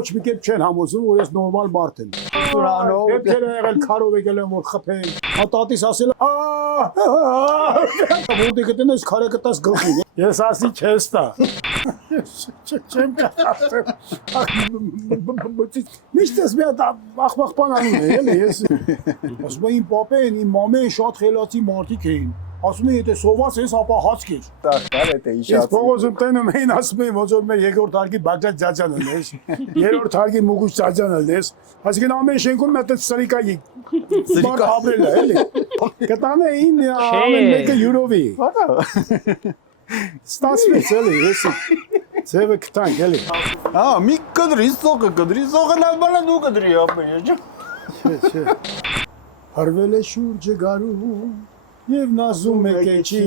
ոչ մի կերպ չեն համոզում, որ ես նորմալ մարդ եմ։ Դեպքեր եղել քարով եկել եմ որ խփեն։ Տատիս ասել որտե գտնես քարը կտաս գլխին։ Ես ասի չես տա։ Չեմ կասեմ։ Միշտ ես մի հատ ախմախ բան անում է, էլի ես։ Ասում եմ իմ պապեն, իմ մամեն շատ խելացի մարդիկ էին։ Ասում եմ եթե սոված ես, ապա հաց կեր։ Տար էտե իշած։ Ես փողոցում տենում էին ասում են ոնց որ մեր երկրորդ հարկի Բագրատ Ջաջանն ես, երրորդ հարկի Մուգուշ Ջաջանն ես։ Այսինքն ամեն շենքում մտած սրիկայի բար ապրել է, էլի։ Կտանեին ամեն մեկը յուրովի։ Ստացվեց էլի, ես ձևը կտանք էլի։ Մի կդրի սողը լավ բան է դու կդրի ապե։ Չէ։ Հարվել է շուրջը գարում Եվ նազում է կեչի,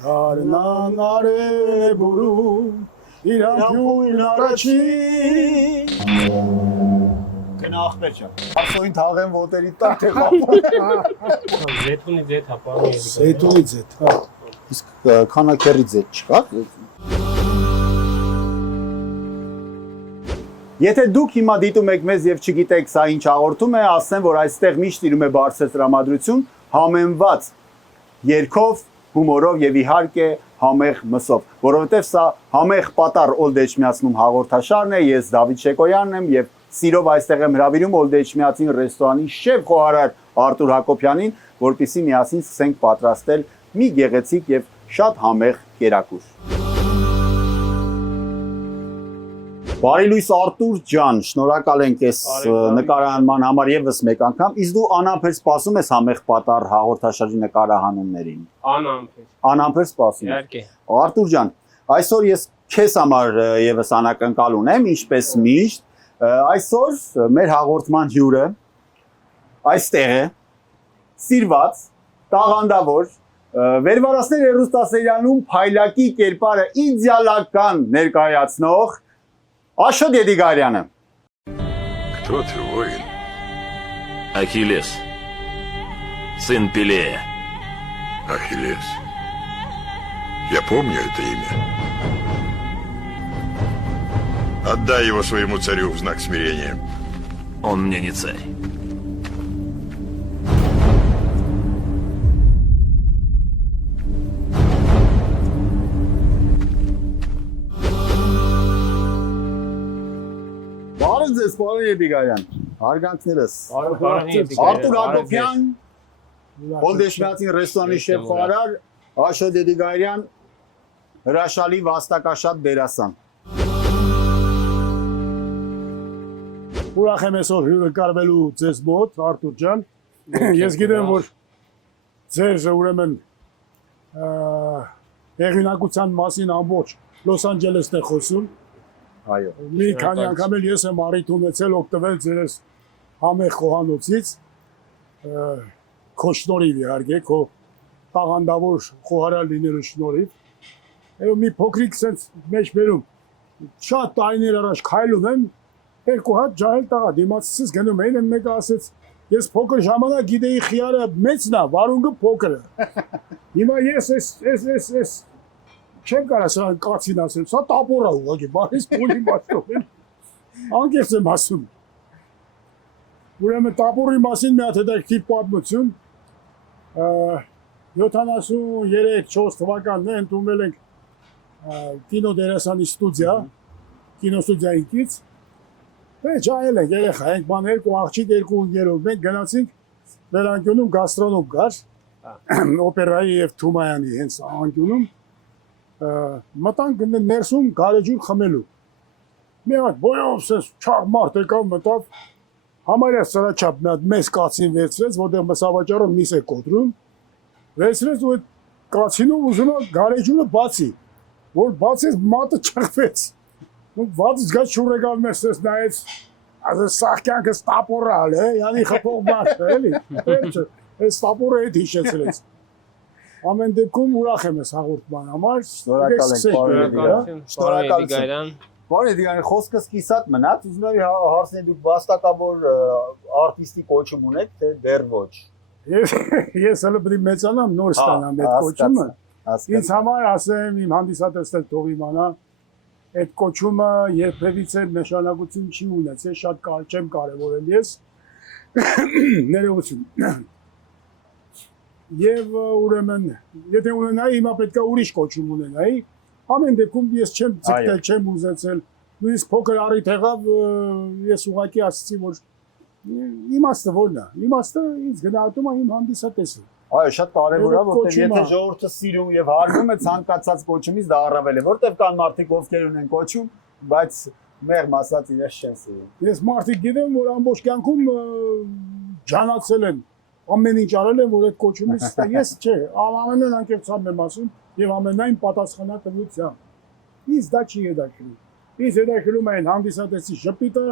կարնան արել բուրում, իր ամպյուն առաջին։ Գնա ախպեր չա, ասոին թաղեն ոտերի տակ թե խապը։ Զետունի ձետ հա, պարոն Եդիկարյան։ Զետունի ձետ, հա։ Իսկ քանակերի ձետ չկա։ Եթե դուք հիմա դիտում եք մեզ եւ չգիտեք սա ինչ հաղորդում է, ասեմ, որ այստեղ միշտ իրում է բարձր տրամադրություն, համեմված երգով, հումորով եւ իհարկե համեղ մսով, որովհետեւ սա համեղ պատառ Օլդ Էջմիածնում հաղորդաշարն է, ես Դավիթ Շեկոյանն եմ եւ սիրով այստեղ եմ հրավիրում Օլդ Էջմիածին ռեստորանի շեֆ խոհարար Արտուր Հակոբյանին, որպեսզի միասին սկսենք պատրաստել մի գեղեցիկ եւ շատ համեղ կերակուր։ Բարի լույս Արտուր ջան, շնորհակալ ենք այս նկարահանման համար եւս մեկ անգամ։ Իսկ դու անամբեր սպասում ես համեղ պատառ հաղորդաշարի նկարահանումներին։ Անամբեր սպասում ես։ Իհարկե։ Արտուր ջան, այսօր ես քեզ համար եւս անակնկալ ունեմ, ինչպես միշտ։ Այսօր մեր հաղորդման հյուրը այստեղ է, սիրված, տաղանդավոր, վերվարասներ հեռուստասերիալում փայլակի կերպարը իդեալական ներկայացնող Աշոտ Եդիկարյանը։ Кто ты, воин? Ахиллес, сын Пелея. Ахиллес. Я помню это имя. Отдай его своему царю в знак смирения. Он мне не царь. Բարև ձեզ, պարոն Եդիկարյան, հարգանքներս։ Արտուր Հակոբյան, Օլդ Էջմիածին ռեստորանի շեֆ խոհարար, Աշոտ Եդիկարյան, հրաշալի վաստակաշատ դերասան։ Ուրախ եմ այսօր հյուրը կարվելու ձեզ մոտ, Արտուր ջան։ Ես գիտեմ, որ ձեր ուրեմն հեղինակության մասին ամբողջ Լոս Անջելեսն է խոսում։ Այո։ Մի քանի անգամ էլ ես եմ առիթ ունեցել օգտվել ձերս համեղ խոհանոցից, քո շնորհիվ իհարկե, քո տաղանդավոր խոհարար լինելու շնորհիվ։ Այո, մի փոքրիկ sense մեջ բերում։ Շատ տարիներ առաջ քայլում եմ, երկու հատ ջահել տղա դիմացից գնում էին, մեկը ասեց, ես փոքր ժամանակ գիտեի խիարը մեծն է, վարունգը փոքր է։ Հիմա ես ես չեմ կարող սրան կացին ասեմ, սա տապոր է ուղղակի, բարիս փոլի մասով են, անկեղծ եմ ասում։ Ուրեմն տապորի մասին մի հատ հետաքրքիր պատմություն, 73-4 թվականն է ընդունվել ենք կինոդերասանի ստուդիա, կինոստուդիայինքից, ջահել ենք, երեխա ենք, բան երկու աղջիկ, երկու ընկերով, մենք գնացինք վերանկյունում գաստրոնոմ կար, օպերայի և Թումայանի հենց անկյունում, մտանք ներսում գարեջուր խմելու։ Մի հատ բոյով սես չաղ մարդ եկավ մտավ, համարյա սրաչապ մի հատ մեծ կացին վերցրեց, որտեղ մսավաճառը միս է կոտրում, վերցրեց ու այդ կացինում ուզում է գարեջուրը բացի, որ բացեց մատը չխվեց։ Վատ զգաց շուր եկավ մեր սես նայեց, ասես սաղ կյանքս տապոր է ալ է, յանի խփող մարդ է, էլի, այս տապորը հետ հիշեցրեց։ Ամեն դեպքում ուրախ եմ ես հաղորդման համար, Շնորհակալ ենք, Պարոն Եդիկարյան։ Պարոն Եդիկարյան, խոսքս կիսատ մնաց, ուզում եմ հարցնել դուք վաստակավոր արտիստի կոչում ունեք, թե դեռ ոչ։ Ես հələ պետք է մեծանամ, նոր ստանամ այդ կոչումը։ Ինձ համար ասեմ, իմ հանդիսատեսն էլ թող իմանա, այդ կոչումը երբևիցե նշանակություն չի ունեցել, շատ չեմ կարևորել ես։ Ներողություն։ Եվ ուրեմն, եթե ունենայի, հիմա պետք է ուրիշ կոչում ունենայի, ամեն դեպքում ես չեմ ցկտել, չեմ ուզեցել, նույնիսկ փոքր առիթ եղավ, ես ուղղակի ասացի, որ իմաստը որն է, իմաստը ինձ գնահատում է իմ հանդիսատեսը։ Այո, շատ կարևոր է, որտեղ եթե ժողովուրդը սիրում եւ հարվում է ցանկացած կոչումից, դա առավել է, որտեղ կան մարդիկ, ովքեր ունեն կոչում, բայց մեղմ ասած իրենց չեն սիրում։ Ես մարդիկ գիտեմ, որ ամբողջ կյանքում ջանացել են, ամեն ինչ արել են, որ այդ կոչումից ես չէ, ամենն անկեղծությամբ եմ ասում եւ ամենայն պատասխանատվությամբ։ Ինձ դա չի հետաքրքրում։ Ինձ հետաքրքրում է այն հանդիսատեսի շփիտը,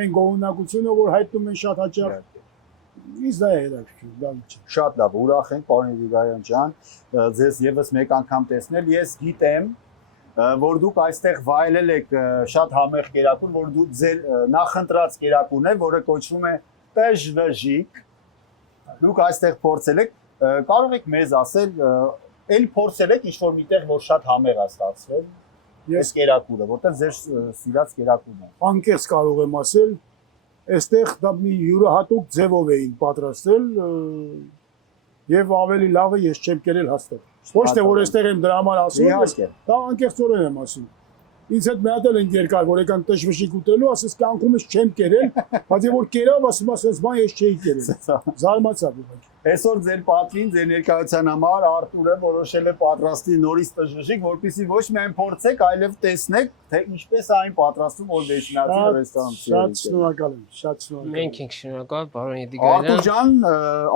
այն գոհունակությունը, որ հայտնում են շատ հաճախ։ Ինձ դա է հետաքրքրում, դա չէ։ Շատ լավ, ուրախ ենք, պարոն Եդիգարյան ջան, ձեզ եւս մեկ անգամ տեսնել։ Ես գիտեմ, որ դուք այստեղ վայելել եք շատ համեղ կերակուր, որ դու ձեր նախընտրած կերակուրն է, որը կոչվում է տժվժիկ։ Դուք այստեղ փորձել եք, կարող եք մեզ ասել, ել փորձել եք ինչ-որ միտեղ, որ շատ համեղ է ստացվել։ Ես կերակուրը, որտեղ ձեր սիրած կերակուրն է։ Անկեղծ կարող եմ ասել, այստեղ դա մի յուրահատուկ ձևով էին պատրաստել եւ ավելի լավը ես չեմ կերել հաստատ։ Ոչ թե որ այստեղ եմ դրա համար ասում, դա անկեղծորեն եմ ասում։ Ինձ հետ մի հատ էլ են երկար, որ եկան տժվժիկ ուտելու, ասես կյանքումս չեմ կերել, բայց որ կերավ, ասում ասես բան ես չէի կերել։ Զարմացա ուղղակի։ Այսօր ձեր պատվին, ձեր ներկայության համար Արտուրը որոշել է պատրաստի նորից տժվժիկ, որպեսզի ոչ միայն փորձեք, այլև տեսնեք, թե ինչպես է այն պատրաստում, որ դեշնացի ռեստորանտի։ Շատ շնորհակալ եմ, շատ շնորհակալ։ Մենք ենք շնորհակալ, պարոն Եդիգարյան։ Արտուր ջան,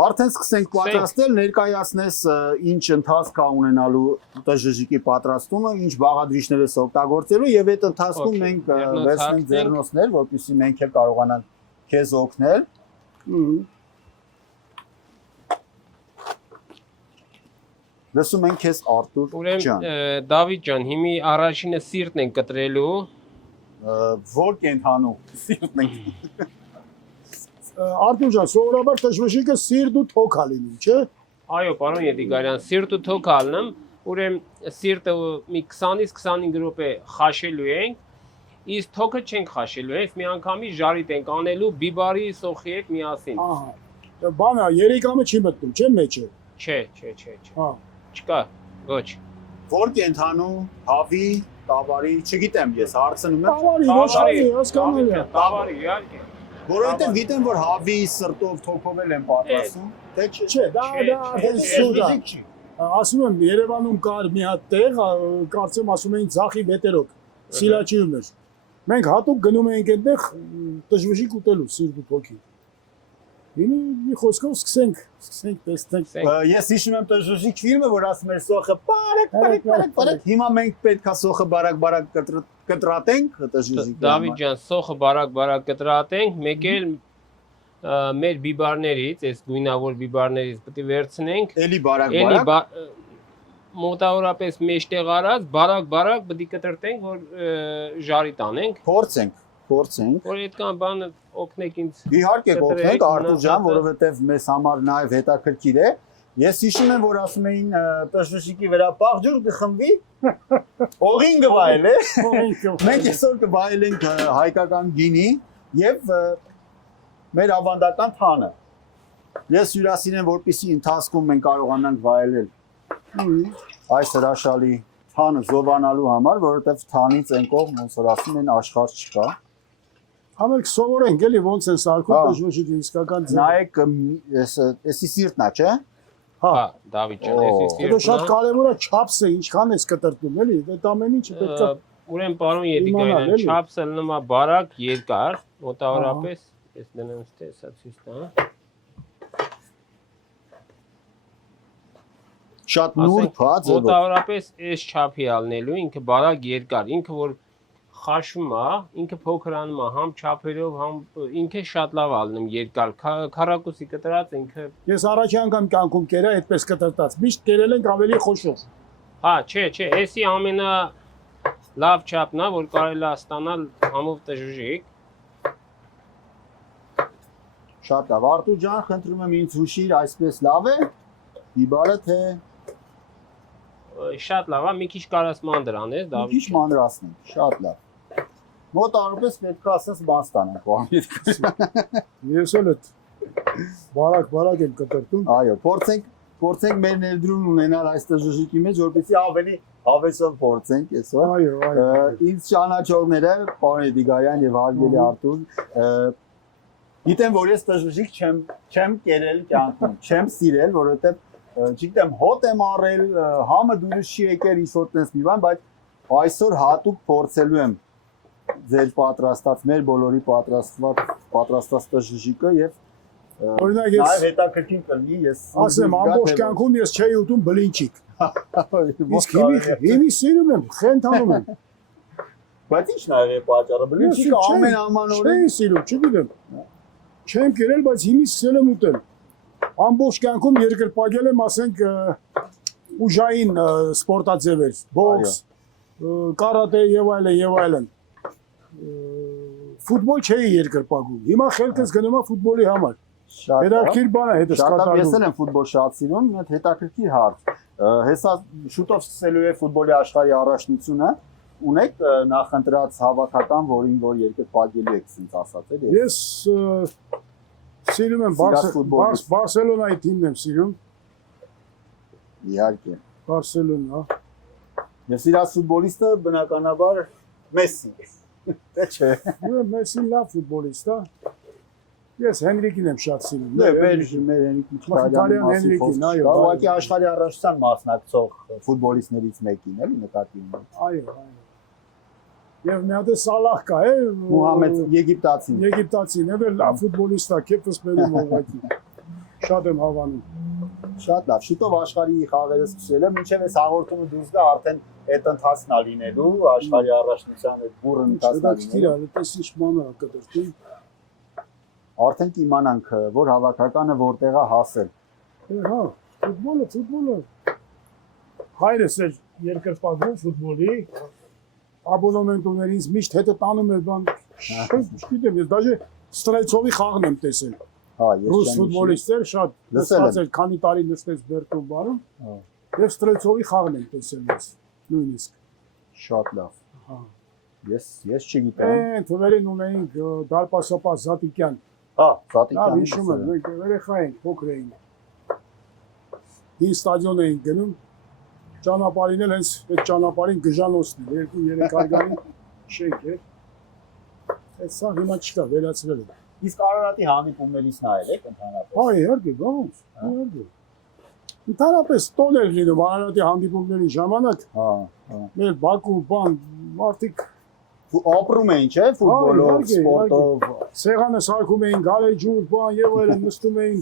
արդեն սկսենք պատրաստել, ներկայացնես ինչ ընթացք է ունենալու տժժիկի պատրաստումը, ինչ բաղադրիչներ ես օգտագործելու եւ այդ ընթացքում մենք վերցնենք ձեռնոցներ, որպեսզի մենք էլ կարողանանք քեզ օգնել։ Լսում ենք քեզ Արտուր ջան։ Ուրեմն Դավիթ ջան, հիմի առաջինը սիրտն ենք կտրելու։ Որ կենթանու սիրտն ենք։ Արտուր ջան, սովորաբար տժվժիկը սիրտ ու թոք է լինում, չէ՞։ Այո, պարոն Եդիգարյան, սիրտ ու թոք ալնեմ, ուրեմն սիրտը մի 20-ից 25 րոպե խաշելու ենք, իսկ թոքը չենք խաշելու, հենց մի անգամից ժարիտ ենք անելու բիբարի սոխի հետ միասին։ Ահա։ Բանը երիկամը չի մտնում, չէ՞ մեջը։ Չէ։ Հա։ Չկա, ոչ։ Որ կենթանու, հավի, տավարի, չգիտեմ ես, հարցնում եմ։ Տավարի, ոչխարի, հասկանալի է։ Տավարի, իհարկե։ Որովհետև գիտեմ, որ հավի սրտով թոքով էլ են պատրաստում, թե Չէ, դա արդեն սուտ է։ Ասում եմ, Երևանում կար մի հատ տեղ, կարծեմ ասում էին Ձախի վետերոկ, Սիլաչիում էր։ Մենք հատուկ գնում էինք այնտեղ տժվժիկ ուտելու, սիրտ ու թոքի։ Ինի մի խոսքով սկսենք, տեսնենք։ Ես հիշում եմ տժժիկ ֆիլմը, որ ասում էր սոխը բարակ։ Հիմա մենք պետքա սոխը բարակ կտրատենք տժժիկը։ Դավիթ ջան, սոխը բարակ կտրատենք, մեկ էլ մեր բիբարներից, այս գույնավոր բիբարներից պետք է վերցնենք։ Էլի բարակ։ Մոտավորապես մեջտեղ արած, բարակ պետք է կտրտենք, որ ժարի տանենք։ Փորձենք։ Որ այդքան բանը օգնեք ինձ։ Իհարկե կօգնենք Արտուր ջան, որովհետև մեզ համար նաև հետաքրքիր է։ Ես հիշում եմ, որ ասում էին տժժիկի վրա պաղջուր կխմվի, օղին կվայել է։ Մենք այսօր կվայելենք հայկական գինի եւ մեր ավանդական թանը։ Ես հյուրասիրեմ, որպեսզի ընթացքում մենք կարողանանք վայելել այս հրաշալի թանը զովանալու համար, որովհետև թանից են կողմ ոնց որ ասում են աշխարհ չկա։ Համենք սովորենք էլի ոնց են սարքում տժվժիկը իսկական ձև։ Նայեք, էսի սիրտն է, չէ՞։ Հա, Դավիթ ջան, էսի սիրտն է։ Դա շատ կարևոր է չափսը, ինչքան ես կտրտում, էլի, այդ ամեն ինչը պետք է։ Ուրեմն պարոն Եդիգարյան, չափսը լինում է բարակ, երկար, մոտավորապես, ես դնեմ ստե, սա ցույց տա։ Շատ նուրբ է ձևով։ Մոտավորապես այս չափի ալնելու, ինքը բարակ երկար, ինքը որ խաշում է, ինքը փոքրանում է, համ չափերով, համ ինքը շատ լավ ալնում երկար, քառակուսի կտրած ինքը։ Ես առաջի անգամ կյանքում կերա այդպես կտրտած, միշտ կերել ենք ավելի խոշոր։ Հա, չէ, էսի ամենա լավ չափն է, որ կարելի է ստանալ համով տժժիկ։ Շատ լավ, Արտուր ջան, խնդրում եմ ինձ հուշիր, այսպես լավ է։ Բիբարը թե շատ լավ է, մի քիչ կարաս ման դրանես, Մի Դավիթ։ քիչ մանրացնենք, շատ լավ։ Մոտավորապես պետք է ասես բան ստանանք Վահմիդ։ Ես էլ այդ բարակ եմ կտրտում։ Այո, փորձենք մեր ներդրումն ունենալ այս տժժիկի մեջ, որպեսզի ավելի հավեսով փորձենք այսօր։ Այո։ Ինձ ճանաչողները, պարոն Էդիգարյան եւ հարգելի Արտուր, գիտեմ, որ ես տժժիկ չեմ կերել կյանքում, չեմ սիրել, որովհետեւ չգիտեմ, հոտ եմ առել, համը դուրս չի եկել ինչ-որ տես մի բան, բայց այսօր հատուկ փորձելու եմ ձեր պատրաստած, մեր բոլորի պատրաստած տժժիկը եւ Օրինակ ես նաեւ հետաքրքիր կլինի, ես ասեմ ամբողջ կյանքում ես չէի ուտում բլինչիկ։ Իսկ հիմի սիրում եմ, խենթանում եմ։ Բայց ի՞նչ նաեւ է պատճառը, բլինչիկը ամեն ամանորեն չէի սիրում, չգիտեմ։ Չեմ կերել, բայց հիմի սկսել եմ ուտել։ Ամբողջ կյանքում երկրպագել եմ, ասենք, ուժային սպորտաձևեր, բոքս, կարատե եւ այլն։ Ֆուտբոլ չէի երկրպագում։ Հիմա խելքս գնում է ֆուտբոլի համար։ Հետաքրքիր բան է հետս կատարում։ Ես էլ եմ ֆուտբոլ շատ սիրում, մի հատ հետաքրքիր հարց։ Հեսա շուտով սկսելու է ֆուտբոլի աշխարհի առաջնությունը։ Ունեք նախընտրած հավաքական, որին որ երկրպագելու եք, ասենց ասած էլ։ Ես սիրում եմ Բարսելոնայի թիմն եմ սիրում։ Իհարկե։ Բարսելոնա։ Ես սիրած ֆուտբոլիստը բնականաբար Մեսսի։ Դե չէ։ Մեսսին լավ ֆուտբոլիստ է։ Ես Հենրիկին եմ շատ սիրում։ Դե մեր Հենրիկ Մխիթարյան Հենրիկին, այո։ Ուղղակի աշխարհի առաջնության մասնակցող ֆուտբոլիստներից մեկին էլի նկատի ունեմ։ Այո։ Եվ մի հատ Սալահ կա, Մուհամեդ Եգիպտացին։ Եգիպտացին, ով լավ ֆուտբոլիստ է, քեփս բերում ուղղակի։ Շատ եմ հավանում։ Շատ լավ, շուտով աշխարհի խաղերը սկսել եմ, մինչև այս հաղորդումը դուրս գա արդեն այդ ընթացն ա լինելու, աշխարհի առաջնության այդ բուրըն ընթացն ա լինելու։ Այդպես ինչ բան է կտրտի։ Արդեն կիմանանք, որ հավաքականը որտեղ է հասել։ Հա, ֆուտբոլը։ Հայրս էր երկրպագում ֆուտբոլի, աբոնեմենտներից միշտ հետը տանում էր բան, չգիտեմ, ես դաժե Ստրելցովի խաղն եմ տեսել։ Հա, ես Ռուս ֆուտբոլիստեր շատ լսած էր, քանի տարի նստեց Բերտոն բարում։ Եվ Ստրելցովի խաղն եմ տեսել ես, նույնիսկ։ Շատ լավ։ Հա։ Ես չգիտեմ։ Թվերին ունեինք Դարպասապաս Զատիկյան։ Հա, Հա, Զատիկյանը։ հիշում եմ, մենք երեխա էինք, փոքր էինք։ Դին ստադիոն էինք գնում, ճանապարհին էլ հենց այդ ճանապարհին գժանոցն էր, 2-3 հարգանի շենք էր։ Այդ սա հիմա չկա, վերացրել է։ Իսկ Արարատի հանդիպումներից նայել եք ընդհանրապես։ Հա, իհարկե, ոնց, իհարկե։ Ընդհանրապես տոն էր լինում Արարատի հանդիպումների ժամանակ։ Հա։ Մեր Բաքու բան մարդիկ Ապրում էին, չէ՞, ֆուտբոլով, սպորտով։ Սեղանը սարքում էին գալեջուր, բան եւ այլն, նստում էին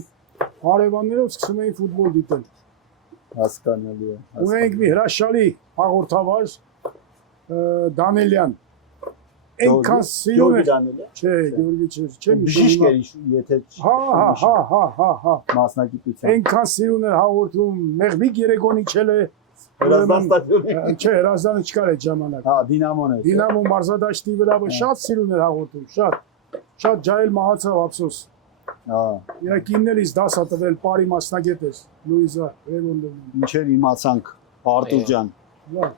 հարևաններով, սկսում էին ֆուտբոլ դիտել։ Հասկանալի է։ Ունենք մի հրաշալի հաղորդավար Դանելյան։ Այնքան սիրում էր։ Չէ, Գյորգի չէ, Բժիշկ էր, եթե Հա։ մասնակցության։ Այնքան սիրուն էր հաղորդում, մեղմիկ երեկոն իջել է։ Հրազդան ստադիոնում։ Չէ, հրազդանը չկար այդ ժամանակ։ Հա, Դինամոն է։ Դինամո մարզադաշտի վրա շատ սիրուն էր հաղորդում, շատ ջահել մահացավ ափսոս։ Հա։ Իրա կիններից դաս ա տվել բարի մասնագետ էր Լուիզա Ռևոնդովին։ Ինչեր իմացանք Արտուր ջան։ Լավ։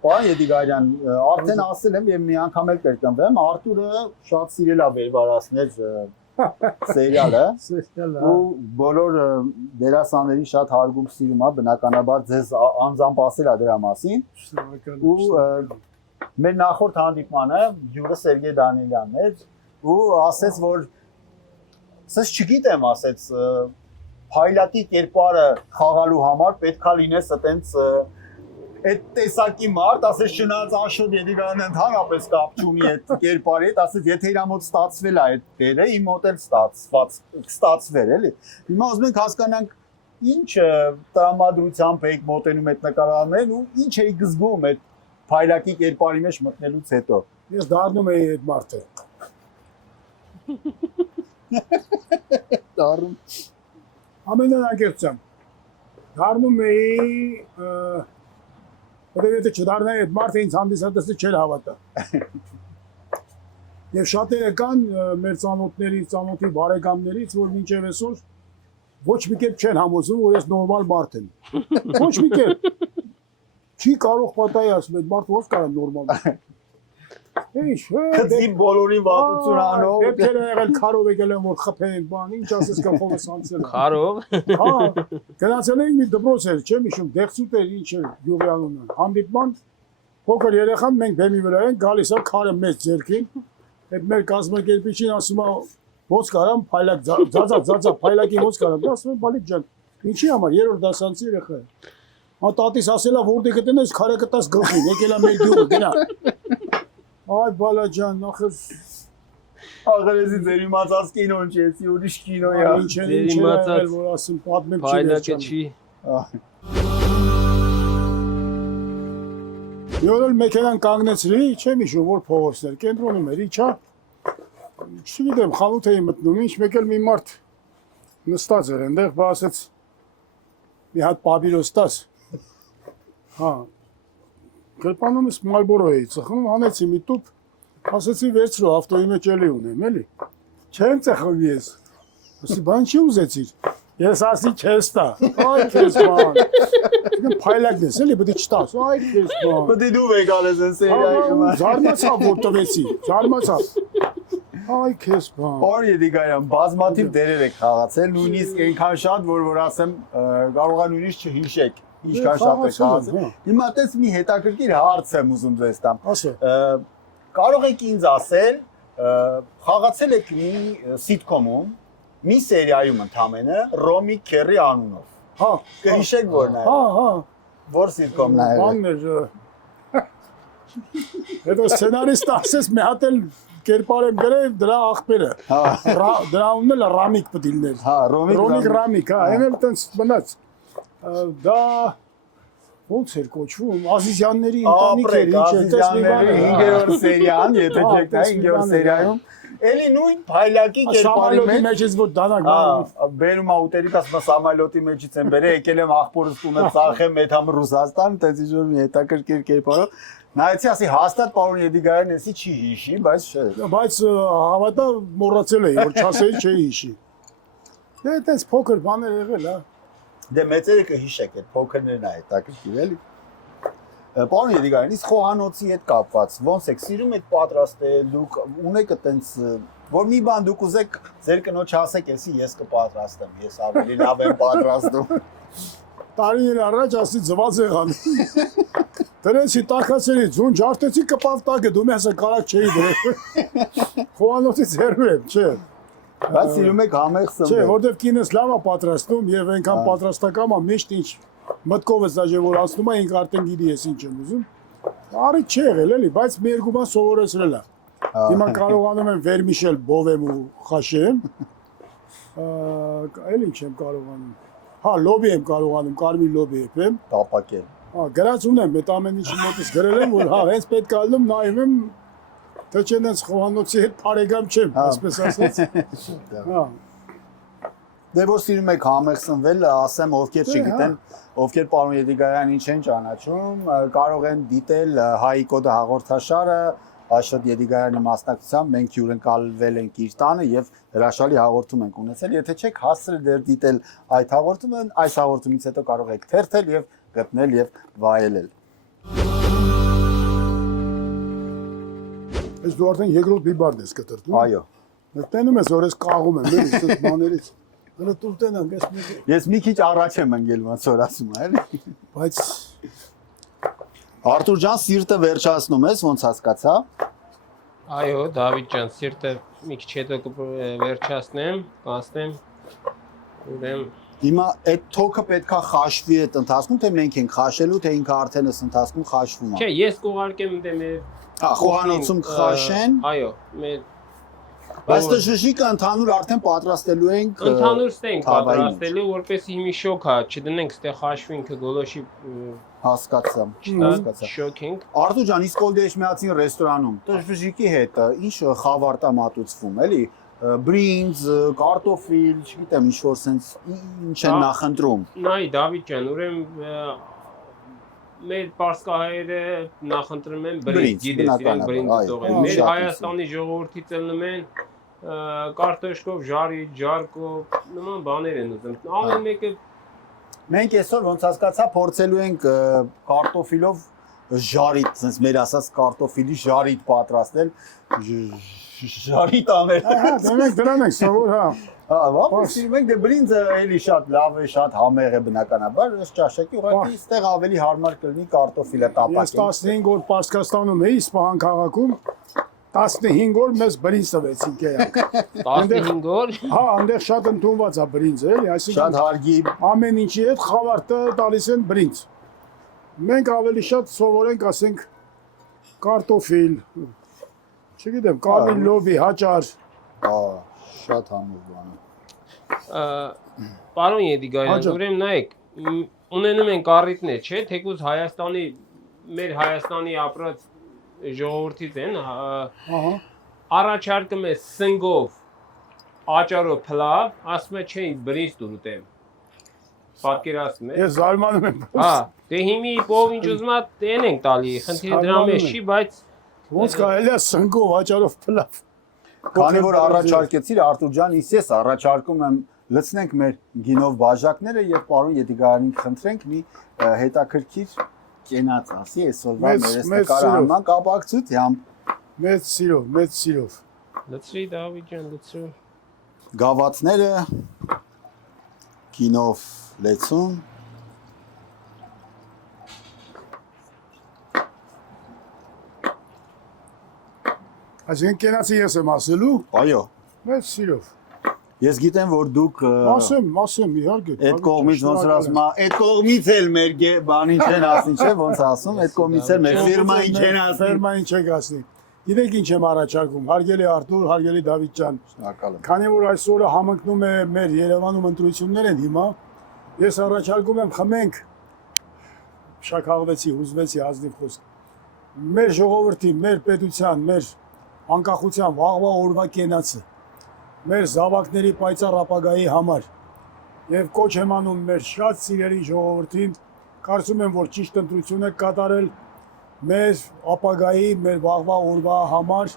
Պարոն Էդիգարյան, արդեն ասել եմ եւ մի անգամ էլ կրկնվեմ, Արտուրը շատ սիրել է վերվարացնել սերիալը։ Սերիալը։ Ու բոլոր դերասաններին շատ հարգում սիրում է, բնականաբար ձեզ անձամբ ասել է դրա մասին։ Ու մեր նախորդ հանդիպմանը յուղը Սերգեյ Դանիելյանն էր ու ասեց, որ ասես չգիտեմ, ասեց փայլատի կերպարը խաղալու համար պետքա լինես այտենց այդ տեսակի մարդ, ասես շնած Աշոտ Էդիգարյանը ընդհանրապես կապ չունի այդ կերպարի հետ, ասես եթե իր մոտ ստացվել է այդ դերը, իմ մոտ էլ ստացվել էլի։ Հիմա ուզում ենք հասկանանք ինչ տրամադրությամբ եք մոտենում այդ նկարահաններին ու ինչ եք զգում այդ փայլակի կերպարի մեջ մտնելուց հետո։ Ես դառնում էի այդ մարդը։ Դառնում։ Ամենանկեղծությամբ դառնում էի Որտեղ եթե չդառնայի այդ մարդը ինձ հանդիսատեսը չէր հավատա։ Եվ շատերը կան մեր ծանոթների, ծանոթի բարեկամներից, որ մինչև այսօր ոչ մի կերպ չեն համոզում, որ ես նորմալ մարդ եմ։ Ոչ մի կերպ։ Չի կարող պատահի ասում, այդ մարդը ո՞վ կարող նորմալ։ Ինչ, Քծի բոլորի վատություն անող։ Դեպքեր եղել քարով եկել եմ որ խփեն բան, ինչ ասես գլխովս անցել։ Քարով։ Հա, գնացել ենք մի դպրոց էր, չեմ հիշում, դեղցուտ էր, ինչ էր յուղի անունը։ Հանդիպման փոքր երեխան մենք բեմի վրա ենք, գալիս է քարը մեծ ձեռքին։ Այդ մեր կազմակերպիչին ասում է ոնց կարամ փայլակ ձածա փայլակի ոնց կարամ։ Դա ասում է բալիկ ջան, ինչի համար երրորդ դասանցի երեխա է։ Հա տատիս ասելա որտե կտնես քարը կտաս գլխին, եկել է մեր գյուղը գնա։ Ay balacan, նախր Աղերեսի ձեր իմացած կինոն չի, էսի ուրիշ կինո է։ ինչ իմացած, որ ասում պատմեմ չի Փայլակը չի։ Յորել մեքենան կանգնեցրի, չեմ հիշում որ փողոցներ, կենտրոնում էր, իջա։ Չգիտեմ, խանութ էի մտնում, ինչ մեկ էլ մի մարդ նստած էր այնտեղ, բա ասեց մի հատ պապիրոս տաս։ Հա։ Գրպանումս Մալբորո էի ծխնում, հանեցի մի տուփ, ասեցի վերցրու ավտոյի մեջ էլի ունեմ, էլի։ Չեմ ծխում ես։ Ասի բան չի ուզեցիր։ Ես ասի չես տա։ Այ քեզ բան։ Դու փայլակն ես, էլի պետք է չտաս։ Այ քեզ բան։ Պետք է դու եկալես այս սերիայի։ Զարմացա որ տվեցի, զարմացա։ Այ քեզ բան։ Օր Եդիգարյան, բազմաթիվ դերեր եք խաղացել, նույնիսկ այնքան շատ, որ ասեմ, կարող է նույնիսկ չհիշեք։ Ինչքան շատ եք խաղացել։ Հիմա տես մի հետաքրքիր հարց եմ ուզում ձեզ տամ։ Ասա։ Կարող եք ինձ ասել, խաղացել եք մի սիթկոմում, մի սերիայում ընդամենը Ռոմի Քերի անունով։ Հա, կհիշեք որն է։ հա, հա։ Որ սիթկոմն է։ Բանն էր։ Հետո սցենարիստը ասես մի հատ էլ կերպար եմ գրել դրա աղբերը։ Հա։ Դրա անունն էլ Ռամիկ պետք լիներ։ Հա, Ռոմիկ Ռամիկ, հա, այն էլ տենց մնաց։ Դա ոնց էր կոչվում, Ազիզյանների ընտանիք էր, ինչ է, տես մի բան է։ 5-րդ սերիան, եթե չեք նայ 5-րդ սերիայում։ Էլի նույն փայլակի կերպարի մեջ մեջից որ դանակ բան։ Բերում աուտերիկ ասում սամալյոտի մեջից են բերել, եկել եմ աղբորս տունը ծախեմ այդ համ Ռուսաստան, տենց ինչ-որ մի հետաքրքիր կերպարով։ Նայեցի ասի հաստատ պարոն Եդիգարյան էսի չի հիշի, բայց չէ։ Բայց հավատա մոռացել էի, որ չասեի չի հիշի։ Դե այդպես փոքր բաներ եղել, հա։ Դե մեծերը կհիշեք, այդ փոքրներն է հետաքրքիր էլի։ Պարոն Եդիգարյան, իսկ խոհանոցի հետ կապված, ոնց եք սիրում այդ պատրաստել, դուք ունեք այտենց որ մի բան դուք ուզեք ձեր կնոջ ասեք, էսի ես կպատրաստեմ, ես ավելի լավ եմ պատրաստում։ Տարիներ առաջ ասի ձված եղան։ Դրեցի տակացրի, ձուն ջարդեցի կպավ տակը, դու մեզ կարակ չէի դրել։ Խոհանոցից հեռու եմ, չէ։ Բայց սիրում եք համեղ սնվել։ Չէ, որտեվ կինս լավ է պատրաստում եւ այնքան պատրաստական է, միշտ ինչ մտքովս դաժե որ ասում է, ինք արդեն գիտի ես ինչ եմ ուզում։ Արի չի եղել էլի, բայց մի երկու բան սովորեցրել է։ Հիմա կարողանում եմ վերմիշել բովեմ ու խաշեմ։ Այլ ինչ եմ կարողանում։ Հա, լոբի եմ կարողանում, կարմիր լոբի եմ։ Տապակել։ Հա, գրած ունեմ, այդ ամեն ինչի մոտս գրել եմ, որ հա, հենց պետք է ալնում, նայում եմ, թե չեն հենց խոհանոցի հետ բարեկամ չեմ, այսպես ասած։ Հա։ Դե որ սիրում եք համեղ սնվել, ասեմ ովքեր չգիտեն, ովքեր պարոն Եդիգարյանին չեն ճանաչում, կարող են դիտել Հայի կոդը հաղորդաշարը Աշոտ Եդիգարյանի մասնակցությամբ մենք հյուրընկալվել ենք իր տանը եւ հրաշալի հաղորդում ենք ունեցել։ Եթե չեք հասցրել դեռ դիտել այդ հաղորդումը, այս հաղորդումից հետո կարող եք թերթել եւ գտնել եւ վայելել։ Ես դու արդեն երկրորդ բիբարն ես կտրտում։ Այո։ Տենում ես, որ ես կաղում եմ, էլի, այս բաներից։ Հələ դու տենամ, ես մի քիչ առաջ եմ ընկել, ոնց որ ասում եմ, էլի։ Բայց Արտուր ջան, սիրտը վերջացնում ես, ոնց հասկացա։ Այո, Դավիթ ջան, սիրտը մի քիչ հետո կվերջացնեմ, կասնեմ։ Ուրեմն Հիմա այդ թոքը պետքա խաշվի այդ ընթացքում, թե մենք ենք խաշելու, թե ինքը արդեն էս ընթացքում խաշվում է։ Չէ, ես կուղարկեմ դե մեր խոհանոցում կխաշեն։ Այո, մեր Բայց դժվարիկը ընդհանուր արդեն պատրաստելու ենք։ Ընդհանուր ստենք պատրաստելու, որպեսզի հիմի շոկ հա չդնենք, ստե խաշվի ինքը գոլոշի հասկացա։ շոքինգ։ Արտուր ջան, իսկ Օլդեշմիածին ռեստորանում դժվարիկի հետ ինչ խավարտ է մատուցվում, էլի։ Բրինձ, կարտոֆիլ, չգիտեմ, ինչ որ sense ինչ են նախընտրում։ Նայ Դավիթ ջան, ուրեմն մեր պարսկահայերը նախընտրում են բրինձ, գիտես, իրենք բրինձ տող են։ Մեր Հայաստանի ժողովրդից ելնում են կարտոշկով, ժարի, ջարկով, նման բաներ են ուզում։ Ամեն մեկը Մենք այսօր ոնց հասկացա փորձելու ենք կարտոֆիլով ժարիտ, sense մեր ասած կարտոֆիլի ժարիտ պատրաստել, ժարիտ անել։ Ահա, դրանք դրան ենք սովոր, հա։ Ահա, մենք դե բրինձը էլի շատ լավ է, շատ համեղ է բնականաբար, այս ճաշակի ուղղակի այստեղ ավելի հարմար կլինի կարտոֆիլը Ես տապակել։ 15 օր Պարսկաստանում էի, Սպահան քաղաքում, 15 օր մեզ բրինձ տվեցին կերանք։ 15 օր Հա, այնտեղ շատ ընդունված է բրինձը, էլի, Շատ այսինքն հարգի ամեն ինչի հետ խավարտը տալիս են բրինձ։ Մենք ավելի շատ սովորենք, ասենք, կարտոֆիլ, չգիտեմ, կարմիր հաճար։ շատ համով բան է։ Պարոն Եդիգարյան, Հաջող։ ուրեմն նայեք, ունենում են կառիթներ, չէ՞, թեկուզ Հայաստանի մեր Հայաստանի ապրած ժողովրդից են, Ահա։ առաջարկում է սնգով, աճարով փլավ, ասում է չէ, բրինձ դուր ուտեմ։ Պատկերացնում եք։ Ես զարմանում եմ։ Հա, դե հիմի ով ինչ ուզում է տեն ենք տալի, խնդիրը դրա մեջ չի, բայց Ոնց կարելի է սնկով հաճարով փլավ։ Քանի որ առաջարկեցիր Արտուր ջան, ես առաջարկում եմ լցնենք մեր գինով բաժակները եւ պարոն Եդիգարյանին խնդրենք մի հետաքրքիր կենաց ասի այսօրվա Մեծ- մեր մեծ նկարանման կապակցությամբ Մեծ սիրով։ լցրի Դավիթ ջան, լցրու։ գավաթները գինով լեցում Այսինքն կենացի ես եմ ասելու, այո մեծ սիրով։ ես գիտեմ որ դուք Ասեմ, իհարկե։ այդ կողմից ոնց որ ասում այդ կողմից էլ մեր բանին չեն ասին չէ ոնց ասում այդ կողմից էլ մեր ֆիրմային չեն ասին Ֆիրմային չեք ասի։ Գիտեք ինչ եմ առաջարկում, հարգելի Արտուր, հարգելի Դավիթ ջան։ շնորհակալ եմ Քանի որ այսօրը համընկնում է մեր Երևանում ընտրություններ են հիմա, ես առաջարկում եմ խմենք շաքաղվեցի, հուզվեցի ազնիվ խոսք։ Մեր ժողովրդի, մեր պետության, մեր անկախության վաղվա օրվա կենացը, մեր զավակների պայծառ ապագայի համար եւ կոչ եմ անում մեր շատ սիրելի ժողովրդին, կարծում եմ, որ ճիշտ ընտրություն եք կատարել մեր ապագայի, մեր վաղվա օրվա համար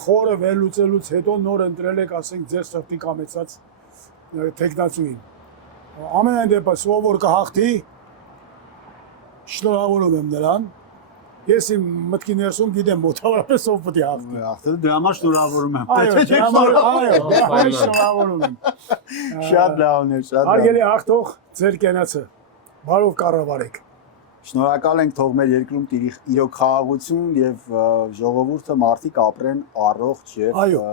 խորը վերլուծելուց հետո նոր ընտրել եք, ասենք, ձեր սրտի կամեցած տեխնացուին։ Ամենայն դեպս, ով որ կհաղթի, շնորհավորում եմ նրան։ Ես իմ մտքի ներսում գիտեմ մոտավորապես ով պետք է հաղթի։ ախտերը դրա համար շնորհավորում եմ Այո, շնորհավորում եմ։ շատ լավն է շատ լավ Հարգելի հաղթող ձեր կենացը, բարով կառավարեք։ Շնորհակալ ենք թող մեր երկրում տիրի իրոք խաղաղություն եւ ժողովուրդը մարդիկ ապրեն առողջ եւ Այո։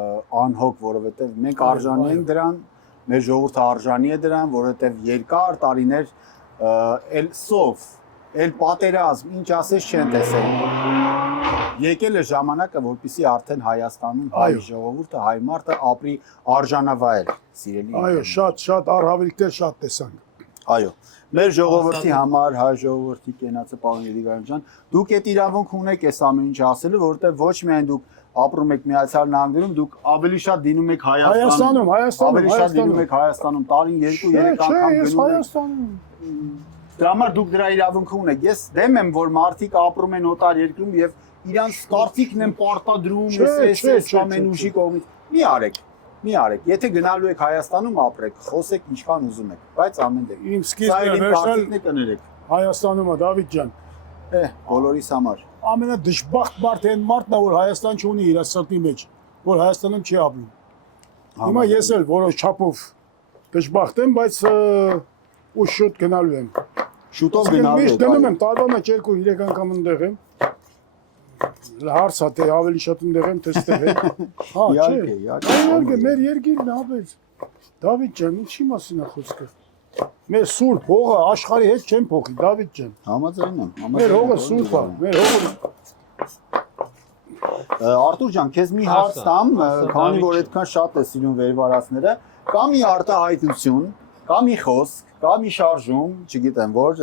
անհոգ, որովհետեւ մենք Այո, արժանի ենք այո։ դրան, մեր ժողովուրդը արժանի է դրան, որովհետեւ երկար տարիներ էլ սով, էլ պատերազմ, ինչ ասես չեն տեսել։ Եկել է ժամանակը, որպեսզի արդեն Հայաստանում հայ Այո։ ժողովուրդը, հայ մարդը ապրի արժանավայել, սիրելի Այո, շատ առհավելքներ շատ տեսանք։ Այո, մեր ժողովրդի համար, հայ ժողովրդի կենացը պարոն Եդիգարյան ջան, դուք այդ իրավունք ունեք այս ամեն ինչ ասելու, որովհետև ոչ միայն դուք ապրում եք Միացյալ Նահանգներում, դուք ավելի շատ դինում եք Հայաստանում, ավելի շատ դինում եք Հայաստանում, տարին 2-3 անգամ Ես գնում եք։ Հայաստանում։ Դրա համար դուք դրա իրավունքը ունեք։ Ես դեմ եմ, որ մարդիկ ապրում են օտար երկրում եւ իրանց կարծիքն են պարտադրում, էս ամեն ուժի կողմից։ Մի արեք, եթե գնալու եք Հայաստանում ապրեք, խոսեք ինչքան ուզում եք, բայց ամեն դեպքում Իմ սկիզբը վերջալ կներեք։ Հայաստանում է Դավիթ ջան։ Բոլորիս համար։ Ամենադժբախտ մարդը այն մարդն է, որ Հայաստան չունի իր սրտի մեջ, որ Հայաստանում չի ապրում։ Հիմա ես էլ որոշ չափով դժբախտ եմ, բայց ու շուտ գնալու եմ։ Շուտով գնալու Միշտ եք։ դնում եմ տարվա մեջ 2-3 անգամ ընդեղ եմ։ Հարց է, թե ավելի շատ ընդեղ եմ, թե ստեղ եմ։ Հա, Իհարկե, չէ։ իհարկե։ Իհարկե, մեր երկիրն է, ապեր։ Դավիթ ջան, ինչի մասին է խոսքը։ Մեր սուրբ հողը աշխարհի հետ չեն փոխի, Դավիթ ջան։ Համաձայն եմ։ Մեր հողը սուրբ է, մեր հողը Արտուր ջան, քեզ մի հարց տամ, քանի որ այդքան շատ է սիրուն վերվարածները, կա մի արտահայտություն, կա մի խոսք, կա մի շարժում, չգիտեմ որ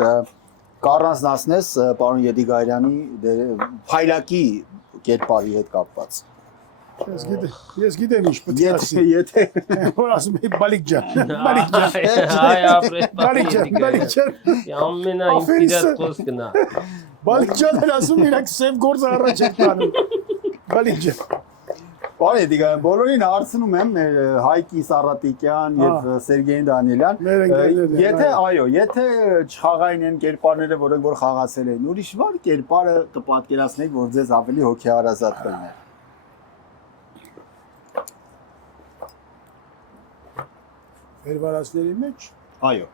կառանձնացնես պարոն Եդիգարյանի փայլակի կերպարի հետ կապված։ Ես գիտեմ ինչ պետք է ասի։ Եթե Որ ասում եմ Բալիկ ջան, Բալիկ ջան։ Հայ ապրես Բալիկ ջան, Բալիկ ջան։ Ամենա ինսպիրած խոսքն է։ Բալիկ ջան ասում իրանք սև գործը առաջ են տանում։ Բալիկ ջան։ Բարի դիգան, բոլորին հարցնում եմ Հայկի Սարատիկյան եւ Սերգեյ Դանիելյան, եթե այո, եթե չխաղային են կերպարները, որոնք որ խաղացել են, ուրիշ ո՞ր կերպարը կպատկերացնեք, որ ձեզ ավելի հոգեհարազատ կլիներ։ Վերվարածների մեջ Այո։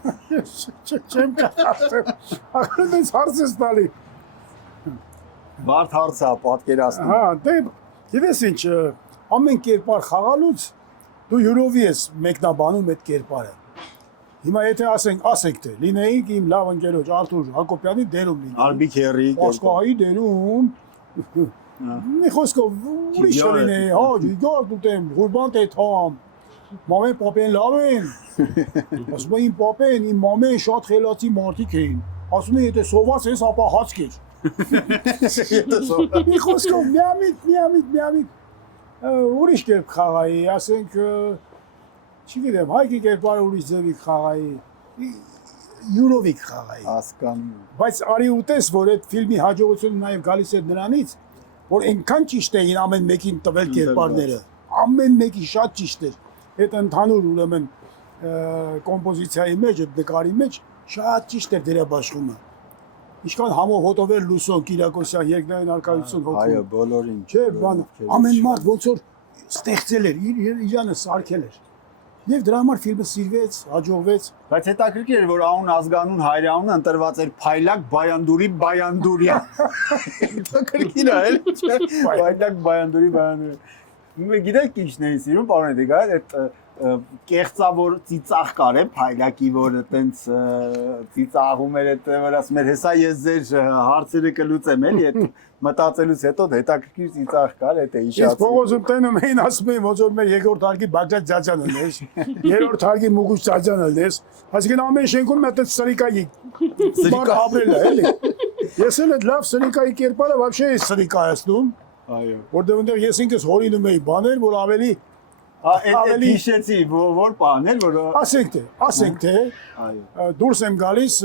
չեմ կասեմ, ախր ինձ հարց ես տալի։ Բարդ հարց է պատկերացնում։ Հա, դե գիտես ինչ, ամեն կերպար խաղալուց դու յուրովի ես մեկնաբանում այդ կերպարը։ Հիմա եթե ասենք թե լինեինք իմ լավ ընկերոջ Արթուր Հակոբյանի դերում լինեինք։ Արբիքերի Պասկոյի դերում մի խոսքով ուրիշ լինեի, հա, ջիգար դուտեմ, Ղուրբան տեթամ, մամեն պապեն լավ են։ Ասում եմ իմ պապեն, իմ մամեն շատ խելացի մարդիկ էին։ Ասում եմ եթե սոված ես, ապա հաց կեր։ Մի խոսքով միամիտ ուրիշ կերպ խաղայի, ասենք չգիտեմ, հայկի կերպարը ուրիշ ձևի խաղայի, յուրովիկ խաղայի։ Հասկանում։ Բայց արի ուտես, որ այդ ֆիլմի հաջողությունը նաև գալիս է նրանից, որ այնքան ճիշտ էին ամեն մեկին տվել կերպարները, ամեն մեկի շատ ճիշտ էր։ Այդ ընդհանուր ուրեմն կոմպոզիցիայի մեջ, այդ նկարի մեջ շատ ճիշտ էր դերաբաշխումը։ Ինչքան համով հոտովեր Լուսոն Կիրակոսյան երկնային արկայություն հոգում։ Այո, բոլորին։ Չէ, բան, ամեն մարդ ոնց որ ստեղծել էր, իր իրանը սարքել էր։ Եվ դրա համար ֆիլմը սիրվեց, հաջողվեց։ Բայց հետաքրքիր էր, որ անուն ազգանուն հայրանունը ընտրված էր Փայլակ Բայանդուրի Բայանդուրյան։ Հետաքրքիր է, էլի չէ։ Փայլակ Բայանդուրի Բայանդուրյան։ Մենք գիտեք ինչն էին սիրում, պարոն Էդգար, այդ կեղծավոր ծիծաղ կար է Փայլակի, որ այտենց ծիծաղում էր, այդ որ ասում էր, հեսա ես ձեր հարցերը կլուծեմ, էլի, այդ մտածելուց հետո հետաքրքիր ծիծաղ կար, այդ է Ես հիշացի։ փողոցում տենում էին ասում էին, ոնց որ մեր երկրորդ հարկի Բագրատ Ձաձյանը լես, երրորդ հարկի Մուգուշ Ձաձյանը լես, այսինքն ամեն շենքում մի հատ սրիկայի բառ ապրել է, էլի։ Ես էլ այդ լավ սրիկայի կերպարը вообще ես սրիկայացնում, Այո։ որտեղ այնտեղ ես ինքս հորինում էի բաներ, որ ավելի Այդ հիշեցի, որ բաներ, որ ասենք թե այո։ դուրս եմ գալիս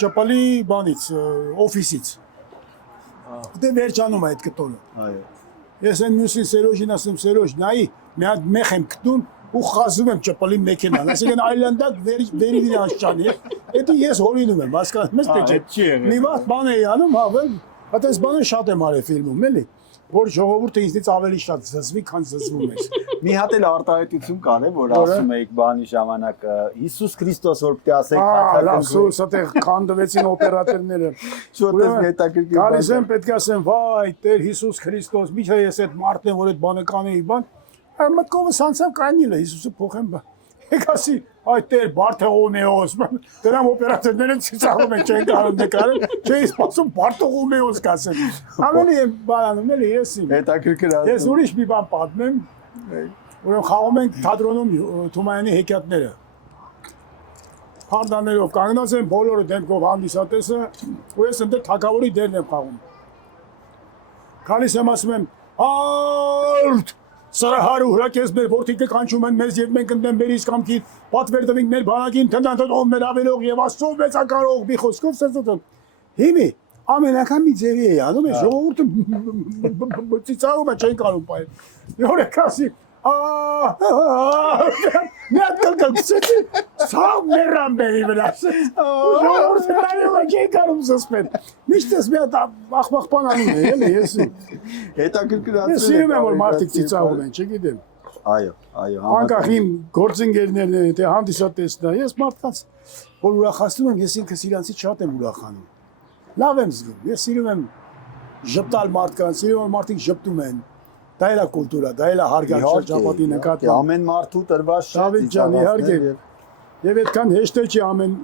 ճպալի բանից, օֆիսից։ Դե վերջանում է այդ կտորը։ Այո։ Ես այն մյուսին Սերոժին ասում, Սերոժ, նայի, մի հատ մեխ եմ գտնում ու խազում եմ ճպալի մեքենան։ Այսինքն այլանդակ վերի իրանց ճանի։ Դա ես հորինում եմ, հասկանում ես թե չէ։ Մի վաղ բան էի անում, այդպես բանը շատ եմ արել ֆիլմում, էլի, որ ժողովուրդը ինձնից ավելի շատ զզվի, քան զզվում էր։ Մի հատ էլ արտահայտություն կար է, որ ասում էիք բանի ժամանակ Հիսուս Քրիստոս որ պիտի ասեք լավ, սուս այդտեղ քանդվեցին օպերատորները։ Շուտով հետաքրքիր։ Գալիս եմ պետք է ասեմ, վայ, Տեր Հիսուս Քրիստոս, միթե ես այդ մարդն եմ, որ այդ բանը կանեի, բան։ Մտքովս անցավ կանիլը, Հիսուսը փոխեմ բա։ Եք ասի, այ Տեր Բարթողոմեոս, դրամ օպերատորները ծիծաղում են, չեն կարող նկարել, չէի սպասում Բարթողոմեոս կասեմ։ Ավելի եմ բանանում, էլի ես իմ։ Հետաքրքիր ասում։ Ես ուրիշ մի բան պատմեմ, ուրեմն խաղում ենք թատրոնում Թումանյանի հեքիաթները։ Փարդաներով կանգնած են բոլորը դեմքով հանդիսատեսը, ու ես ընդ թագավորի դերն եմ խաղում։ Գալիս եմ ասում եմ, «Արդ, Սարահար ու հրակես մեր որդիկը կանչում են մեզ եւ մենք ընդեմ մեր իսկ կամքին, պատվեր տվենք մեր բանակին, թնդանտով մեր ավելող եւ Աստծո մեծակարող մի խոսքով սրտոտ»։ Հիմի ամենական մի ձևի է անում, ժողովուրդը ծիծաղում է, չեն կարող պայել։ Մի օր եկասի, մի հատ կլկլկսեցի, սաղ մերան բերի վրաս։ Ժողովուրդը նայում է, չեն կարող զսպել։ Միշտ ես մի հատ աղբաղբան անում է, էլի ես։ Հետաքրքիր ասում։ Ես սիրում եմ, որ մարդիկ ծիծաղում են, չգիտեմ։ Այո, այո, Անկախ իմ գործընկերներն են, թե հանդիսատեսն է, ես մարդկանց, որ ուրախացնում եմ, ես ինքս իրանցից շատ եմ ուրախանում։ Լավ եմ զգում, ես սիրում եմ ժպտալ մարդկանց, սիրում եմ մարդիկ ժպտում են։ Դա էլ է կուլտուրա, դա էլ է հարգանք շրջապատի նկատմամբ։ Ամեն մարդու տրված Դավիթ ջան, իհարկե։ Եվ այդքան հեշտ է չի ամեն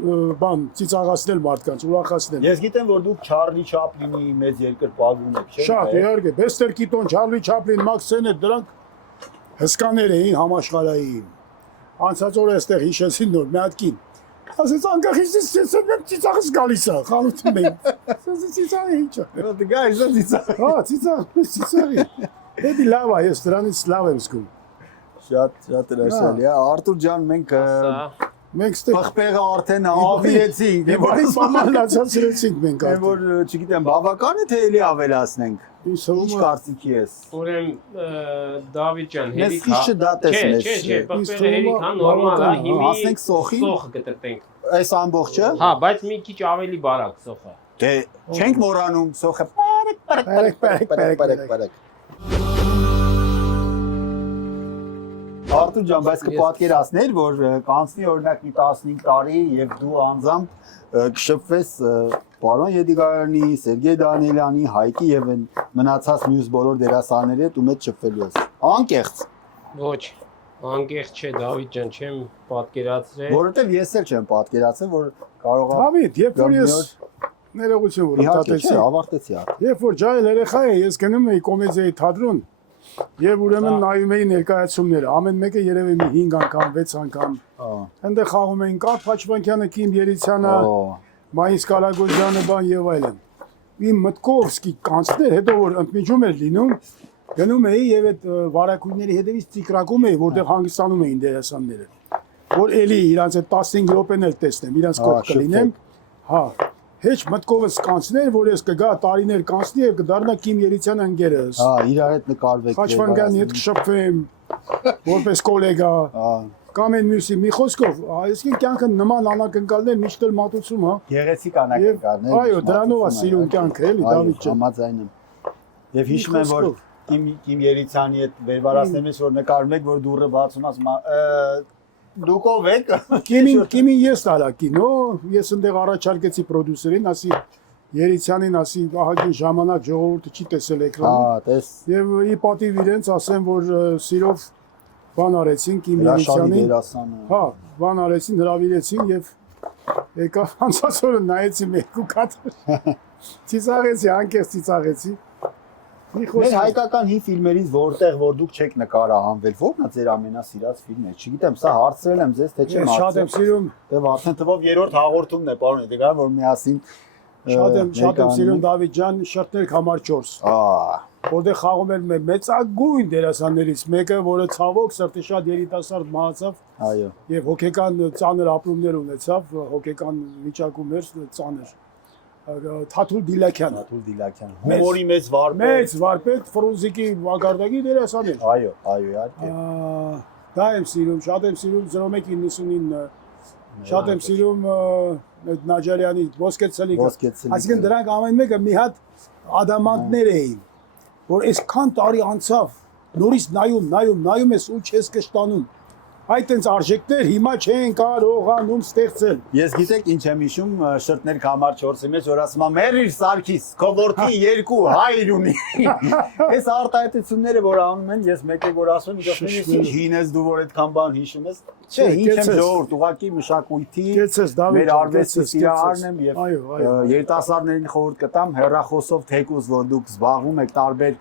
բան ծիծաղացնել մարդկանց, ուրախացնել։ Ես գիտեմ, որ դուք Չարլի Չապլինի մեծ երկրպագուն եք, չէ՞։ Շատ, իհարկե, Բեստեր Կիտոն, Չարլի Չապլին, Մաքս Սենետ, դրանք հսկաներ էին համաշխարհային։ Անցած օրը այստեղ հիշեցին նոր մի հատ կին։ Ասեց անկախից ծիծաղս գալիս է, խանութում եմ։ Ասեց ծիծաղը ինչ է։ Դա գայս ծիծաղ։ Հա, ծիծաղի։ Դա լավ է, ես դրանից լավ եմ զգում։ Շատ հրաշալի է։ Արտուր ջան, մենք Մենք ստեղ Պղպեղը արդեն ավիրեցինք, Եվ այս բանը լացացրեցինք մենք Այն արդեն։ որ չգիտեմ, բավական է թե էլի ավելացնենք։ Ինչ Ինչ կարծիքի ես։ Ուրեմն Դավիթ ջան, Մեզ հերիք քիչ չդատես մեզ։ Չէ, Իսկ պղպեղը հերիք հա նորմալ է, հիմի ասենք սոխի։ սոխը կտրտենք։ Այս ամբողջը։ Հա, բայց մի քիչ ավելի բարակ սոխը։ Դե չենք մոռանում սոխը։ Պարեք։ Արտուր ջան, բայց կպատկերացներ, որ կանցնի օրինակ մի 15 տարի եւ դու անձամբ կշփվես պարոն Եդիգարյանի, Սերգեյ Դանիելյանի, Հայկի եւ մնացած մյուս բոլոր դերասանների հետ ու մեծ շփվելու ես։ Անկեղծ, Ոչ, անկեղծ չէ, Դավիթ ջան, չեմ պատկերացրել։ որովհետեւ ես էլ չեմ պատկերացել, որ կարող է Դավիթ, երբ որ ես ներողություն որ իհարկե տատեցի, չէ, ավարտեցի արդեն։ երբ որ ջայլ երեխա է, ես գնում էի կոմեդիայի թատրոն եւ ուրեմն նայում էի ներկայացումները, ամեն մեկը երևի մի 5 անգամ, 6 անգամ։ Այնտեղ խաղում էին Կարփ Հաչվանյանը, Կիմ Երիցյանը, Մայիս Կալագոջյանը, բան եւ այլն։ Իմ մտքով սկի կանցներ, հետո որ ընդմիջում էր լինում, գնում էի եւ այդ վարակույրների հետևից ծիկրակում էի, որտեղ հանգստանում էին դերասանները։ Որ էլի իրանց այդ 15 րոպեն էլ տեսնեմ, իրանց կողք կլինեմ։ Հա, Հեչ մտքովս կանցներ, որ ես կգա տարիներ կանցնի եւ կդառնա Կիմ Երիցյան ընկերս։ Հա, իրար հետ նկարվեք։ Խաչվանյանի հետ կշփվեմ, որպես գոլեգա։ Կամ այն մյուսի մի խոսքով, այսինքն կյանքը նման անակնկալներ միշտ էլ մատուցում, հա։ Գեղեցիկ անակնկալներ։ Այո, դրանով է սիրուն կյանքը, էլի Դավիթ ջան։ Համաձայն եմ։ Եվ հիշում եմ, որ Կիմ Երիցյանի հետ վերբարացնեմ ես, որ նկարում եք, որ դուրը բացում ասում դուք ով եք։ Կիմին ես տարա կինո, ես ընդեղ առաջարկեցի պրոդյուսերին, ասի Երիցյանին, ասի ահագին ժամանակ ժողովուրդը չի տեսել էկրանը։ Հա, տես։ Եվ ի պատիվ իրենց ասեմ, որ սիրով բան արեցին Կիմ Երիցյանին։ Հա, բան արեցին, հրավիրեցին եւ եկավ անցած օրը նայեցի մեկու կատր։ Ծիծաղեցի, անկեղծ ծիծաղեցի։ Մեր հայկական հին ֆիլմերից որտեղ որ դուք չեք նկարահանվել, ո՞րն է ձեր ամենասիրած ֆիլմը։ Չգիտեմ, սա հարցրել եմ ձեզ, թե չեմ Շատ եմ սիրում։ Դե արդեն թվով երրորդ հաղորդումն է, պարոն Եդիգարյան, որ միասին Շատ եմ սիրում Դավիթ ջան, շրտներ համար 4։ Որտեղ խաղում էր մեծագույն դերասաններից մեկը, որը ցավոք սրտի շատ երիտասարդ մահացավ։ Այո։ Եվ հոգեկան ծանր ապրումներ ունեցավ, հոգեկան վիճակում էր ծանր։ Թաթուլ Դիլակյանը։ Թաթուլ Դիլակյանը։ Հումորի մեծ վարպետ։ Մեծ վարպետ, Ֆրունզիկի մակարդակի դերասան էր։ Այո, այո, իհարկե։ Դա եմ սիրում, շատ եմ սիրում 0199, շատ եմ սիրում Նաջարյանի Ոսկեցելիկը։ Այսինքն դրանք ամեն մեկը մի հատ ադամանտներ էին, որ այսքան տարի անցավ, նորից նայում ես ու չես կշտանում։ Այդ տենց արժեքներ հիմա չեն կարողանում ստեղծել։ Ես գիտեք ինչ եմ հիշում շրտներ համար 4-ի մեջ, որ ասում եմ Մերիր Սարգիս, քո որդի 2 հայր ունի։ Այս արտահայտությունները որ անում են, ես մեկ որ ասում եմ, ինչ հինես դու որ այդքան բան հիշում ես։ Չէ, ինչ եմ ժողովուրդ, ուղղակի մշակույթի մեր արվեստի սիրահարն եմ եւ երիտասարդներին խորհուրդ կտամ հեռախոսով թեկուզ որ դուք զբաղվում եք տարբեր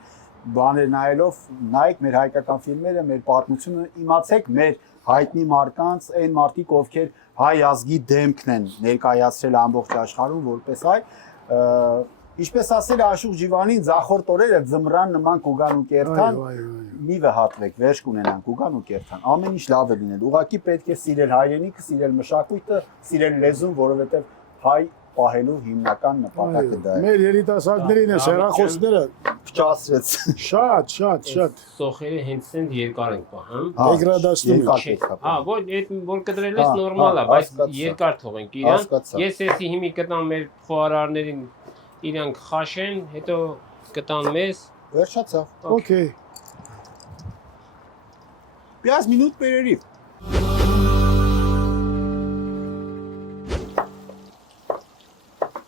բաներ նայելով, նայեք մեր հայկական ֆիլմերը, մեր պատմությունը, իմացեք մեր հայտնի մարկանց, այն մարդիկ, ովքեր հայ ազգի դեմքն են ներկայացրել ամբողջ աշխարհում որպես հայ, ինչպես ասել Աշուղ Ջիվանին, ձախորդ օրերը ձմռան նման կուգան ու կերթան, մի վհատվեք, վերջ կունենան կուգան ու կերթան, ամեն ինչ լավ է լինել, ուղղակի պետք է սիրել հայրենիքը, սիրել մշակույթը, սիրել լեզուն, որովհետև հայ պահելու հիմնական նպատակը դա է։ Մեր երիտասարդներին է հեռախոսները փչացրեց։ Շատ։ Սոխերը հենց են երկար են պահում։ Դեգրադացնում է։ Հա, ոչ, այդ որ կտրել ես նորմալ է, բայց երկար թողենք իրան։ Ես էսի հիմի կտամ մեր խոհարարներին իրանք խաշեն, հետո կտան մեզ։ Վերջացավ։ Okay։ 5 minut перерыв։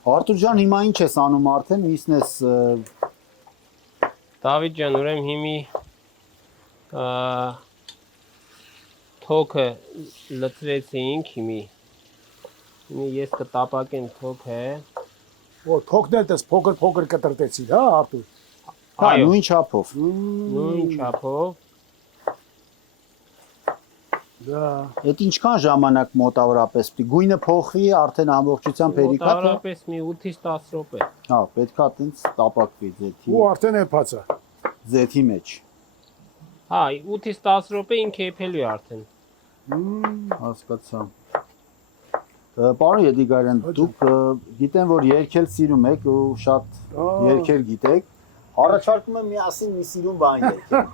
Արտուր ջան, հիմա ինչ ես անում արդեն, միսն ես Դավիթ ջան, ուրեմն հիմի թոքը լցրեցինք հիմի ես կտապակեմ թոքը Որ թոքնել դες փոքր կտրտեցի, հա, Արտուր։ Հա, նույն չափով։ Նույն չափով։ Դա Այդ ինչքան ժամանակ մոտավորապես պիտի գույնը փոխվի, արդեն ամբողջությամբ հերիքա թե։ Մոտավորապես մի 8-ից 10 րոպե։ Հա, պետքա տենց տապակվի ձեթի։ ու արդեն է բացա։ Ձեթի մեջ։ Հա, 8-ից 10 րոպե ինքը եփելու է արդեն։ Հասկացա։ Պարոն Եդիգարյան, դուք գիտեմ, որ երգել սիրում եք ու շատ երգել գիտեք։ Առաջարկում եմ միասին մի սիրուն բան երգել։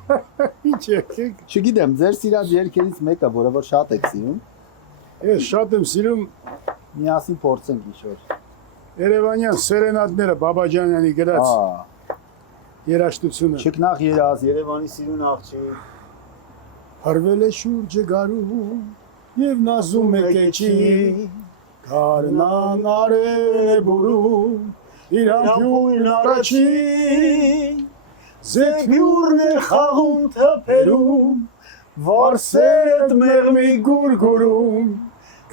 Ինչ եկեք։ Չգիտեմ, ձեր սիրած երգերից մեկը, որը որ շատ եք սիրում, Ես շատ եմ սիրում միասին փորձենք ինչ-որ։ Երևանյան սերենադները Բաբաջանյանի գրած երաժշտությունը։ Չկնախ երազ, Երևանի սիրուն աղջիկ։ Հարվել է շուրջը գարում եւ նազում է կեչի Կարնան արել է բուրում իր ամփյուրն առաջին Զեփյուրն է խաղում թփերում Վարսետ մեղմի գուրգուրում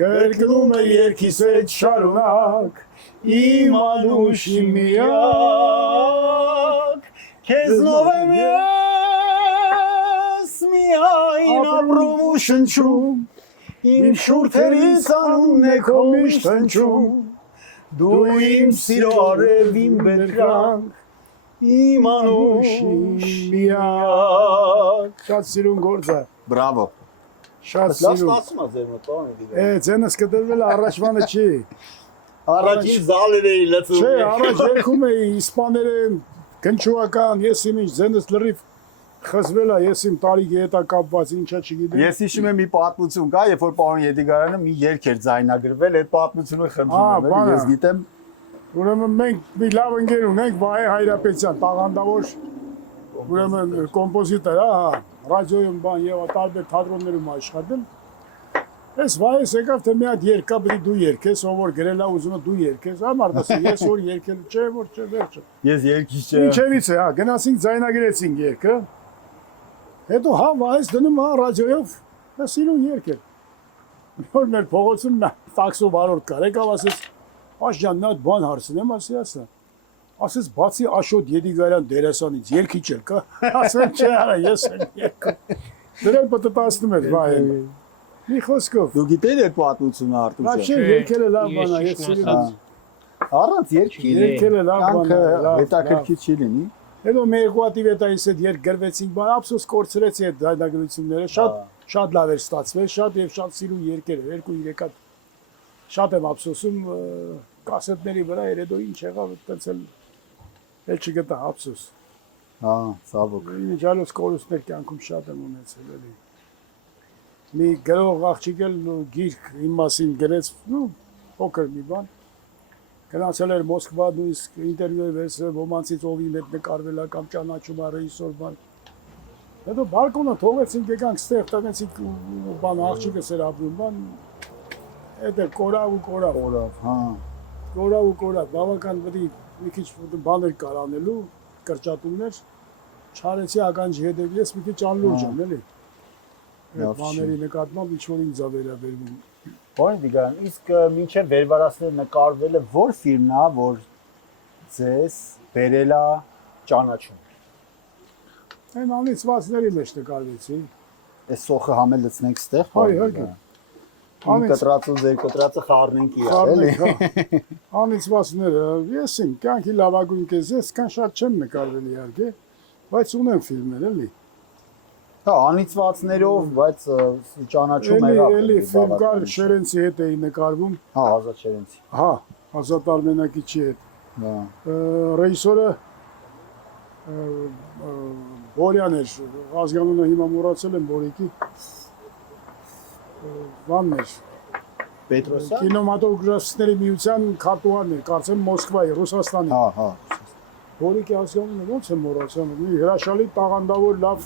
Կրկնում է երկիս հետ շարունակ Իմ անուշի միակ Քեզնով եմ ես միայն ապրում ու շնչում Իմ շուրթերից անունն է քո միշտ հնչում Դու իմ սիրո արև իմ բերկրանք Իմ անուշի միակ Շատ սիրուն գործ է Բրավո Շատ Լավ սիրուն ստացում է ձեր մոտ պարոն Ձենս կտրվել առաջվանը չի Առաջին զալեր էի լծում Չէ, առաջ երգում էի իսպաներեն, քնչուական, ես իմ ինչ ձենս լրիվ խզվել է, ես իմ տարիքի հետ կապված, ինչա չգիտեմ։ Ես հիշում եմ մի պատմություն կա, երբ որ պարոն Եդիգարյանը մի երգ էր ձայնագրվել, այդ պատմությունը խնդրում եմ, ես գիտեմ։ Ուրեմն մենք մի լավ ընկեր ունենք Վահե Հայրապետյան, տաղանդավոր ուրեմն կոմպոզիտոր, ռադիոյում բան եւ տարբեր թատրոններում աշխատել։ Ես Վահես եկավ թե մի հատ երգ կա, պետք է դու երգես, ով որ գրել է ուզում է դու երգես, մարդը ես որ երգել չէ, որ չէ, վերջը։ Ես երգիչ եմ։ Ինչևից է, գնացինք ձայնագրեցինք երգը։ Հետո Վահես դնում ռադիոյով, սիրուն երգ էր։ Որ մեր փողոցում տաքսով վարորդ կար, եկավ ասեց, Աշջան, նա բան հարցնեմ, ասի։ Ասեց, բացի Աշոտ Եդիգարյան դերասանից երգիչ էլ կա։ Ասեմ, չէ, արա, ես եմ երգում։ Դրել պատտասնում էր Վահեն։ Մի խոսքով։ Դու գիտեր այդ պատմությունը Արտուր ջան։ Չէ, երգելը լավ բան է, ես սիրում եմ։ Առանց երգի Երգելը լավ բան է, լավ։ հետաքրքիր չի լինի։ Հետո մեր կուատիվ հետ այս հետ երգ գրվեցինք, բան ափսոս կորցրեցի այդ դայնագրությունները, շատ լավ էր ստացվել, շատ եւ շատ սիրուն երգեր էր, 2-3 հատ։ Շատ եմ ափսոսում կասետների վրա էր, հետո ինչ եղավ, այդպես էլ չգտա ափսոս։ Ցավոք։ Ինչալոց կորուստներ կյանքում շատ եմ ունեցել էլի։ Մի գրող աղջիկ էլ գիրք իմ մասին գրեց, փոքր մի բան։ Գնացել էր Մոսկվա, նույնիսկ ինտերվյու է վերցրել ոմանցից ով իմ հետ նկարվել է կամ ճանաչում է ռեժիսոր բան։ Հետո բալկոնը թողեցինք, եկանք ստեղ, տվեցինք բան աղջիկս էր ապրում, բան այդ է կորավ, բավական մի քիչ բաներ կար անելու, կրճատումներ, չարեցի ականջի հետև, ես մի քիչ անլուրջ եմ, էլի։ Այդ բաների նկատմամբ ինչ-որ ինձ է վերաբերվում։ Պարոն Եդիգարյան, իսկ մինչև վերվարացնել նկարվելը ո՞ր ֆիլմն է, որ ձեզ բերել է ճանաչում։ Այն անիծվածների մեջ նկարվեցի։ Այս սոխը համել լցնենք ստեղ։ Իհարկե։ Իմ կտրածը ձեր կտրածը խառնենք իրար, էլի։ Անիծվածները, ես իմ կյանքի լավագույն կեզ, ես կան շատ չեմ նկարվել իհարկե, բայց ունեմ ֆիլմներ, էլի։ Հա, անիծվածներով, բայց ճանաչում եղավ։ Էլի ֆիլմ կար Շերենցի հետ էի նկարվում։ Հա, Ազատ Շերենցի։ Հա, Ազատ Արմենակիչի հետ։ Հա։ Ռեժիսորը Բորյան էր, ազգանունը հիմա մոռացել եմ Բորիկի։ Բանն էր։ Պետրոսյան։ Կինոմատոգրաֆիստների միության քարտուղարն էր, կարծեմ Մոսկվայի, Ռուսաստանի։ Հա։ Բորիկի ազգանունը ո՞նց եմ մոռացել։ Մի հրաշալի տաղանդավոր լավ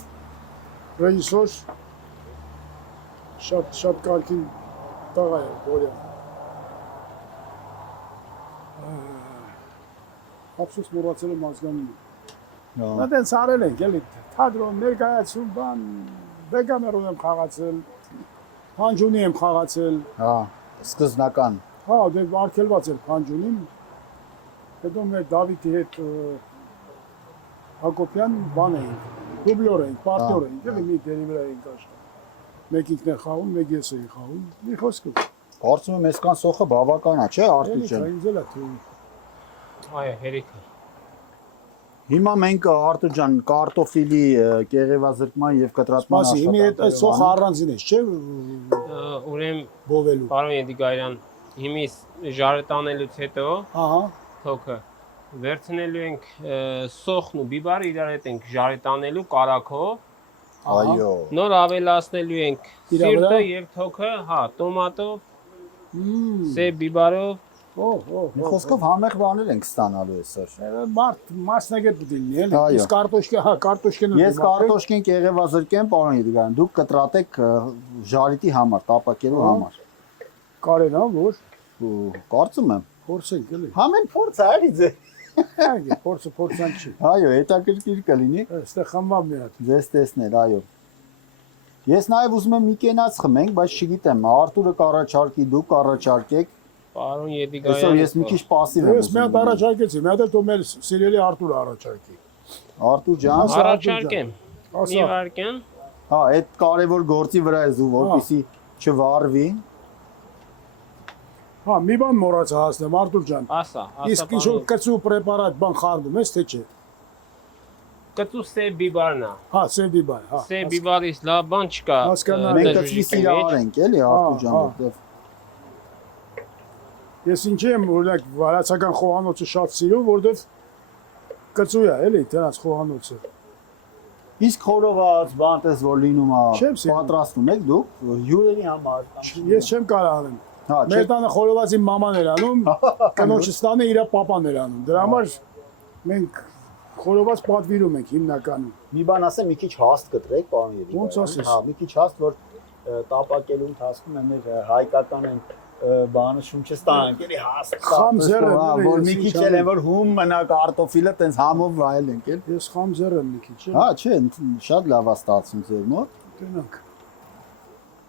ռեժիսոր շատ կարգին տղա է Բորյան։ Ափսոս մոռացել եմ ազգանունը։ Նա դենց արել ենք, էլի թատրոն ներկայացում, բան Դեկամերոն եմ խաղացել, Փանջունի եմ խաղացել։ Հա, սկզբնական։ Հա, դե արգելված էր Փանջունին։ Հետո մեր Դավիթի հետ Հակոբյան բան էինք, դուբլոր էինք, պարտոր էինք, էլի մի դերի վրա էինք աշխատում։ Մեկ ինքն է խաղում, մեկ ես էի խաղում, մի խոսքով։ Կարծում եմ այսքան սոխը բավական է, չէ, Արտուր ջան։ Ինձ էլ է թվում։ Այո, հերիք։ Հիմա մենք Արտուր ջան կարտոֆիլի կեղևազրկման եւ կտրատման Սպասի, հիմա այդ սոխը առանձին է, չէ՞։ Ուրեմն Բովելու։ պարոն Եդիգարյան, հիմի ժարետանելուց հետո Ահա։ թոքը վերցնելու ենք սոխն ու բիբարը իրար հետ ենք ժարետանելու կարակով, Այո։ նոր ավելացնելու ենք Իրա վրա? սիրտը եւ թոքը, հա, տոմատով, սև բիբարով, Մի խոսքով համեղ բաներ ենք ստանալու այսօր։ Մարդ մասնագետ պետք է լինի, էլի։ Այո։ Իսկ կարտոշկա, հա, կարտոշկեն Ես կարտոշկին կեղևազրկեմ, պարոն Եդիգարյան, դուք կտրատեք ժարիտի համար, տապակելու համար։ կարեն, հա, որ Ու կարծում եմ։ փորձենք, էլի։ Համեն փորձ է, արի ձե։ Այո, փորձանք չի։ Այո, հետաքրքիր կլինի Այստեղ խմբամ մի հատ։ ձեզ տեսնել, այո։ Ես նաև ուզում եմ մի կենաց խմենք, բայց չգիտեմ, Արտուրը կառաջարկի, դուք կառաջարկեք։ պարոն Այսօր Եդիգարյան։ ես մի քիչ пассив եմ Ես մի հատ առաջարկեցի, մի հատ էլ թող մեր սիրելի Արտուրը առաջարկի։ Արտուր ջան, Առաջարկեմ։ Մի Ասա, վարքյան։ հա, այդ կարևոր գործի վրա ես ու որպեսի չվարվի։ հա, մի բան մոռացա հասնեմ Արտուր ջան։ Ասա, Իսկ ինչ-որ կծու պրեպարատ բան խառնում ես, թե չէ։ կծու սև բիբարն է։ Հա, սենդի բան, հա։ Սև բիբարից լավ բան չկա։ Հասկանա, Մենք դժուժիկի կծվի մեջ։ սիրահար ենք, էլի Արտուր ջան, հա։ որտեվ Ես ինչ եմ, օրինակ, վարացական խոհանոցը շատ սիրում, որովհետև կծու է, էլի, դրանց խոհանոցը։ իսկ խորոված բան տես որ լինում է, Չեմ սիրում։ պատրաստում եք դուք հյուրերի համար։ Ես չեմ կարող անեմ։ Հա, Մեր տանը խորովածի մաման էր անում, կնոջս տանը իր papan էր անում։ Դրա համար մենք խորոված պատվիրում ենք հիմնականում։ մի բան ասեմ, մի քիչ հաստ կտրեք, պարոն Եդիգարյան։ Ոնց ասես։ Հա, մի քիչ հաստ, որ տապակելու ընթացքում մեր հայկական են բանը շուն չստանանք, էլի հաստ։ Խամ ձեռը, որ մի ես քիչ ինչ էլ են անեմ։ որ հում մնա կարտոֆիլը տենց համով վայել ենք, էլ։ Ես խամ ձեռ եմ մի քիչ։ Հա, չէ, շատ լավ է ստացվում ձեր մոտ, Տենանք։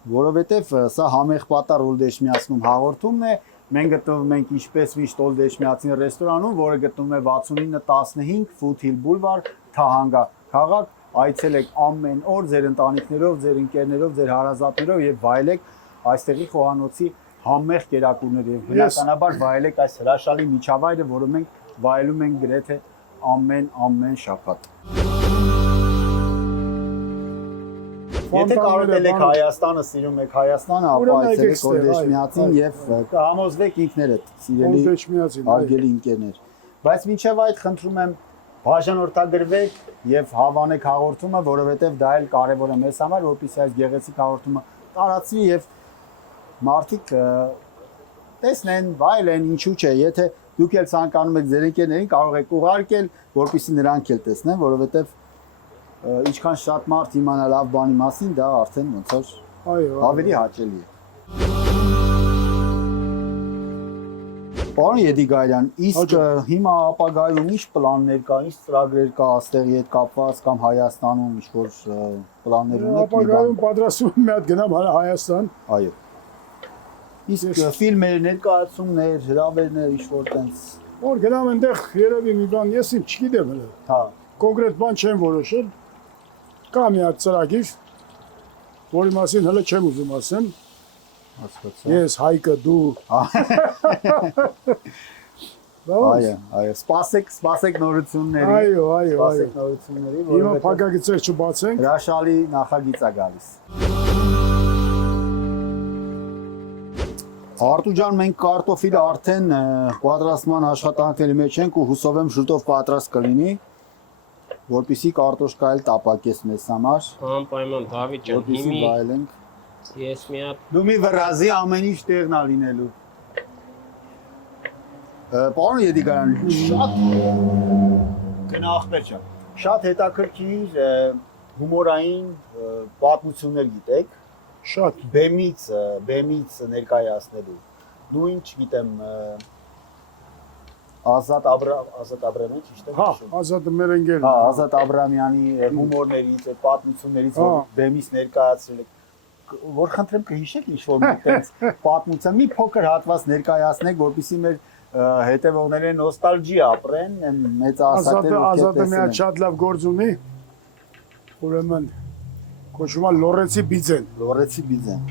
որովհետև սա համեղ պատար Օլդեշմիածնում հաղորդումն է։ Մենք գտնվում ենք ինչպես միշտ Օլդեշմիածին ռեստորանում, որը գտնվում է 6915 Foothill Boulevard, Թահանգա քաղաք։ Այցելեք ամեն օր ձեր ընտանիքներով, ձեր ընկերներով, ձեր հարազատներով եւ վայելեք այստեղի խոհանոցի համեղ կերակուրներ եւ բնականաբար վայելեք այս հրաշալի միջավայրը, որը մենք վայելում ենք գրեթե ամեն շաբաթ։ Եթե կարոտել եք Հայաստանը, սիրում եք Հայաստանը, ապա այցելեք Օլդեշմիածին եւ կհամոզվեք ինքներդ, սիրելի Օլդեշմիածին, հարգելի ընկերներ։ Բայց մինչև այդ խնդրում եմ բաժանորդագրվեք եւ հավանեք հաղորդումը, որովհետեւ դա էլ կարեւոր է մեզ համար, որպեսզի այս գեղեցիկ հաղորդումը տարածվի եւ մարդիկ տեսնեն, վայելեն, ինչու՞ չէ, եթե դուք էլ ցանկանում եք ձեր ընկերներին, կարող եք ուղարկել, որպեսզի նրանք էլ տեսնեն, որովհետեւ ինչքան շատ մարդ իմանա լավ բանի մասին, դա արդեն ոնց որ այո, ավելի հաճելի է։ Պարոն Եդիգարյան, իսկ հիմա ապագայում ինչ պլաններ կա, ինչ ծրագրեր կա աստեղի հետ կապված կամ Հայաստանում ինչ որ պլաններ ունեք։ ապագայում պատրաստում եմ մի հատ գնամ Հայաստան։ Այո։ Իսկ ֆիլմեր, ներկայացումներ, հրավերներ ինչ որ տենց։ Որ գնամ այնտեղ երևի մի բան, ես իմ չգիտեմ հələ։ Հա։ Կոնկրետ բան չեմ որոշել։ Կա մի հատ ծրագիր, որի մասին հələ չեմ ուզում ասեմ։ Հասկացա։ Ես Հայկը դու։ Այո, սպասեք նորությունների։ Այո, Սպասեք նորությունների, Հիմա փակագծեր չբացենք։ հրաշալի նախագիծ է գալիս։ Արտուր ջան, մենք կարտոֆիլը արդեն պատրաստման աշխատանքների մեջ ենք ու հուսով եմ շուտով պատրաստ կլինի, որպեսզի կարտոշկա էլ տապակես մեզ համար, Անպայման Դավիթ ջան, որպեսզի հիմի վայելենք։ ես մի հատ Դու մի վրազի ամեն ինչ տեղն է լինելու։ Պարոն Եդիգարյան, շատ գնահատներ ջան։ Շատ հետաքրքիր հումորային պատմություններ գիտեք։ Շատ։ Բեմից ներկայացնելու։ Նույն, չգիտեմ, Ազատ Աբրամյան, ճիշտ է։ Հա, Ազատը մեր ընկերն Հա, է։ Ազատ Աբրամյանի հումորներից, պատմություններից, որ բեմից ներկայացրել եք, որ խնդրեմ կհիշեք ինչ-որ մի տենց պատմության մի փոքր հատված ներկայացնեք, որպեսզի մեր հետևողները նոստալգիա ապրեն, մեծահասակները Ազատը մի հատ շատ լավ գործ ունի։ Ուրեմն կոչվում է Լորենցի Բիձեն։ Լորեցի Բիձեն։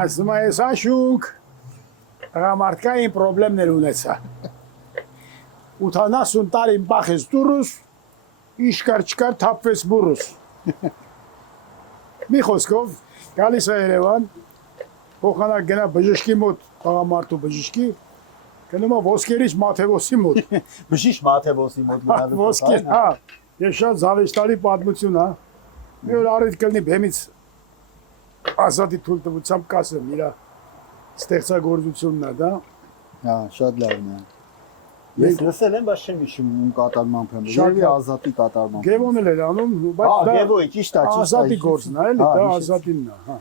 Ասում է, ես աշուկ տղամարդկային պրոբլեմներ ունեցա։ 80 տարի բախես դուրս, իշկար չկար թափվեց բուրս։ Մի խոսքով, գալիս է Երևան, փոխանակ գնա բժշկի մոտ տղամարդու բժիշկի գնում է ոսկերից Մաթեոսի մոտ։ Բժիշկ Մաթեոսի մոտ գնալու Ոսկե, հա։ Եվ շատ զավեշտալի պատմություն, հա։ Մի օր առիթ կլինի բեմից ազատի թույլտվությամբ կասեմ իր ստեղծագործությունն է, դա։ Հա, շատ լավն է։ Ես լսել եմ, բայց չեմ հիշում ում կատարման փեմը։ Շատ Եվի լավ։ ազատի կատարման։ Գևոնել էր անում, Հա, բայց դա Գևոյի, ճիշտ է, ճիշտ է։ ազատի գործն է, էլի, Հա, դա հիշեցի։ ազատինն է, հա։